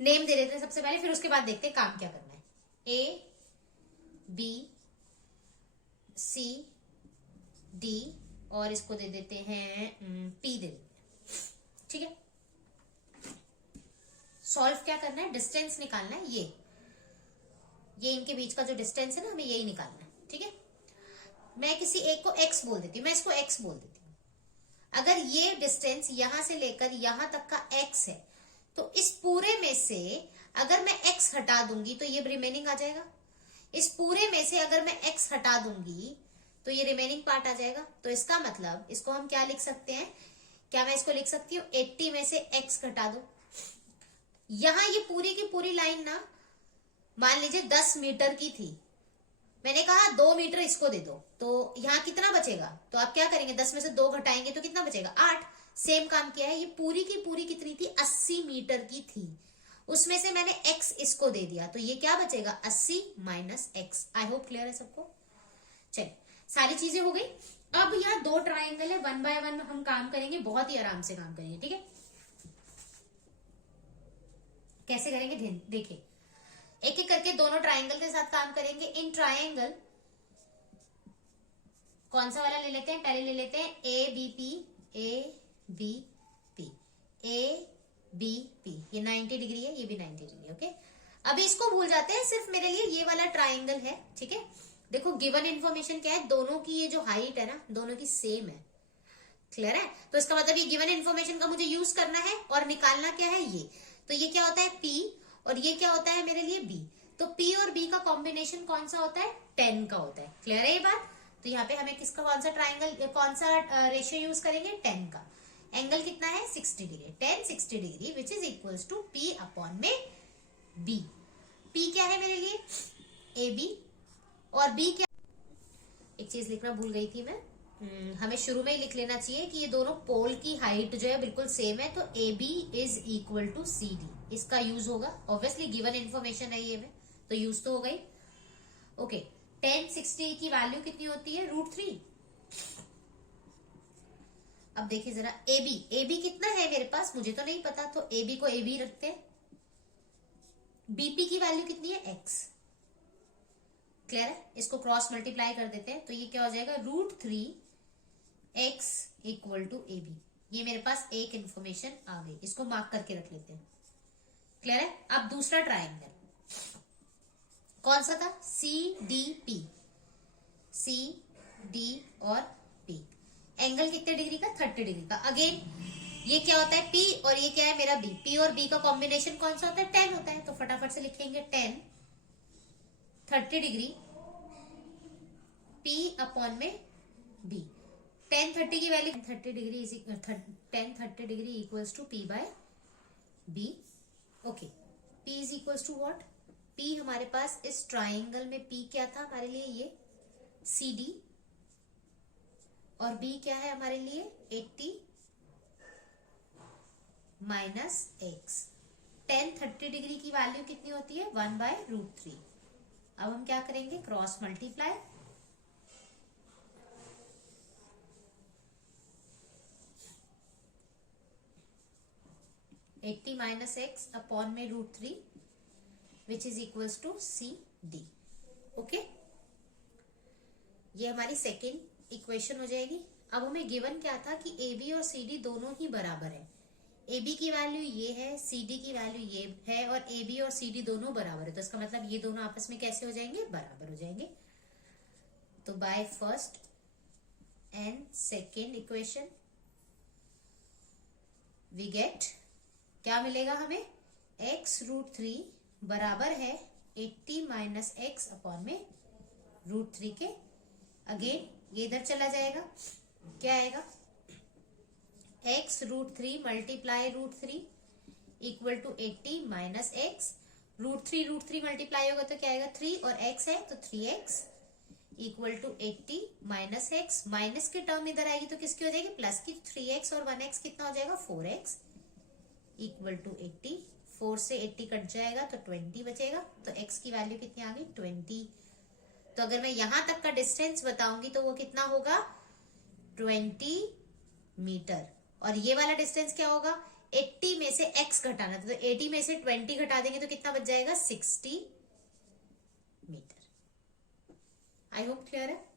नेम दे देते हैं सबसे पहले, फिर उसके बाद देखते हैं काम क्या करना है। ए बी सी डी और इसको दे देते हैं पी दे देते हैं, ठीक है। सॉल्व क्या करना है, डिस्टेंस निकालना है। ये इनके बीच का जो डिस्टेंस है ना, हमें यही निकालना है, ठीक है। मैं किसी एक को x बोल देती हूँ, मैं इसको x बोल देती हूँ। अगर ये डिस्टेंस यहां से लेकर यहां तक का x है, तो इस पूरे में से अगर मैं x हटा दूंगी तो ये रिमेनिंग आ जाएगा। इस पूरे में से अगर मैं x हटा दूंगी तो ये रिमेनिंग पार्ट आ जाएगा। तो इसका मतलब इसको हम क्या लिख सकते हैं, क्या मैं इसको लिख सकती हूँ 80 में से x घटा दो। यहां ये पूरी की पूरी लाइन ना मान लीजिए 10 मीटर की थी, मैंने कहा 2 मीटर इसको दे दो, तो यहाँ कितना बचेगा, तो आप क्या करेंगे 10 में से 2 घटाएंगे तो कितना बचेगा 8। सेम काम किया है, ये पूरी की पूरी कितनी थी 80 मीटर की थी, उसमें से मैंने x इसको दे दिया, तो ये क्या बचेगा 80 minus x। I hope clear है सबको। चलिए सारी चीजें हो गई। अब यहाँ 2 ट्राइंगल है, 1 बाय 1 हम काम करेंगे, बहुत ही आराम से काम करेंगे, ठीक है। कैसे करेंगे देखिए, एक एक करके दोनों ट्राइंगल के साथ काम करेंगे। इन ट्राइंगल कौन सा वाला ले लेते हैं, पहले ले लेते हैं A B P, A B P, A B P, ये 90 डिग्री है, ये भी 90 डिग्री, ओके। अभी इसको भूल जाते हैं, सिर्फ मेरे लिए ये वाला ट्राइंगल है, ठीक है। देखो गिवन इन्फॉर्मेशन क्या है, दोनों की ये जो हाइट है ना, दोनों की सेम है, क्लियर है। तो इसका मतलब ये गिवन इन्फॉर्मेशन का मुझे यूज करना है और निकालना क्या है ये। तो ये क्या होता है P और ये क्या होता है मेरे लिए B। तो P और B का कॉम्बिनेशन कौन सा होता है, 10 का होता है, क्लियर है ये बात। तो यहाँ पे हमें किसका कौन सा ट्राइंगल कौन सा रेशियो यूज करेंगे, 10 का। एंगल कितना है 60 degree, 10 60 degree which is equals to P upon में B। P क्या है मेरे लिए AB और B क्या, एक चीज लिखना भूल गई थी मैं, हमें शुरू में ही लिख लेना चाहिए कि ये दोनों पोल की हाइट जो है बिल्कुल सेम है। तो AB is equal to CD, इसका यूज होगा, ऑब्वियसली गिवन इन्फॉर्मेशन है ये में, तो यूज तो हो गई, ओके। 10 60 की वैल्यू कितनी होती है √3। अब देखिए जरा AB कितना है मेरे पास, मुझे तो नहीं पता, तो AB को AB रखते हैं। BP की वैल्यू कितनी है x, क्लियर है। इसको क्रॉस मल्टीप्लाई कर देते हैं, तो ये क्या हो जाएगा √3x इक्वल टू AB। ये मेरे पास एक इंफॉर्मेशन आ गई, इसको मार्क करके रख लेते हैं, क्लियर है। अब दूसरा ट्राइंगल कौन सा था, CDP, CD और P। एंगल कितने डिग्री का, 30 डिग्री का। अगेन ये क्या होता है P और ये क्या है मेरा B। P और B का कॉम्बिनेशन कौन सा होता है, 10 होता है। तो फटाफट से लिखेंगे 10 30 डिग्री P अपॉन में B। 10 30 की value 30 degree 10 30 degree equals to P by B, okay. P is equals to what, P हमारे पास इस ट्राइंगल में P क्या था हमारे लिए, ये CD, और B क्या है हमारे लिए 80 माइनस x। 10 30 डिग्री की वैल्यू कितनी होती है 1 बाय √3। अब हम क्या करेंगे, cross multiply, eighty minus X upon में √3 which is equals to CD, okay. ये हमारी सेकेंड इक्वेशन हो जाएगी। अब हमें गिवन क्या था कि AB और CD दोनों ही बराबर है। AB की वैल्यू ये है, CD की वैल्यू ये है, और AB और CD दोनों बराबर है। तो इसका मतलब ये दोनों आपस में कैसे हो जाएंगे, बराबर हो जाएंगे। तो by first and second equation we get, क्या मिलेगा हमें, x √3 बराबर है 80 माइनस एक्स अपॉन में √3 के। अगेन ये इधर चला जाएगा, क्या आएगा x √3 multiply √3 equal to 80 minus X. √3 multiply होगा तो क्या आएगा 3 और x है तो 3x equal to 80 minus X. Minus की टर्म इधर आएगी तो किसकी हो जाएगी, प्लस की। 3x और 1x कितना हो जाएगा 4x इक्वल टू 80। 4 से 80 कट जाएगा तो 20 बचेगा, तो x की वैल्यू कितनी आ गई 20। तो अगर मैं यहां तक का डिस्टेंस बताऊंगी तो वो कितना होगा 20 मीटर। और ये वाला डिस्टेंस क्या होगा 80 में से x घटाना था, तो 80 में से 20 घटा देंगे तो कितना बच जाएगा 60 मीटर। आई होप क्लियर है।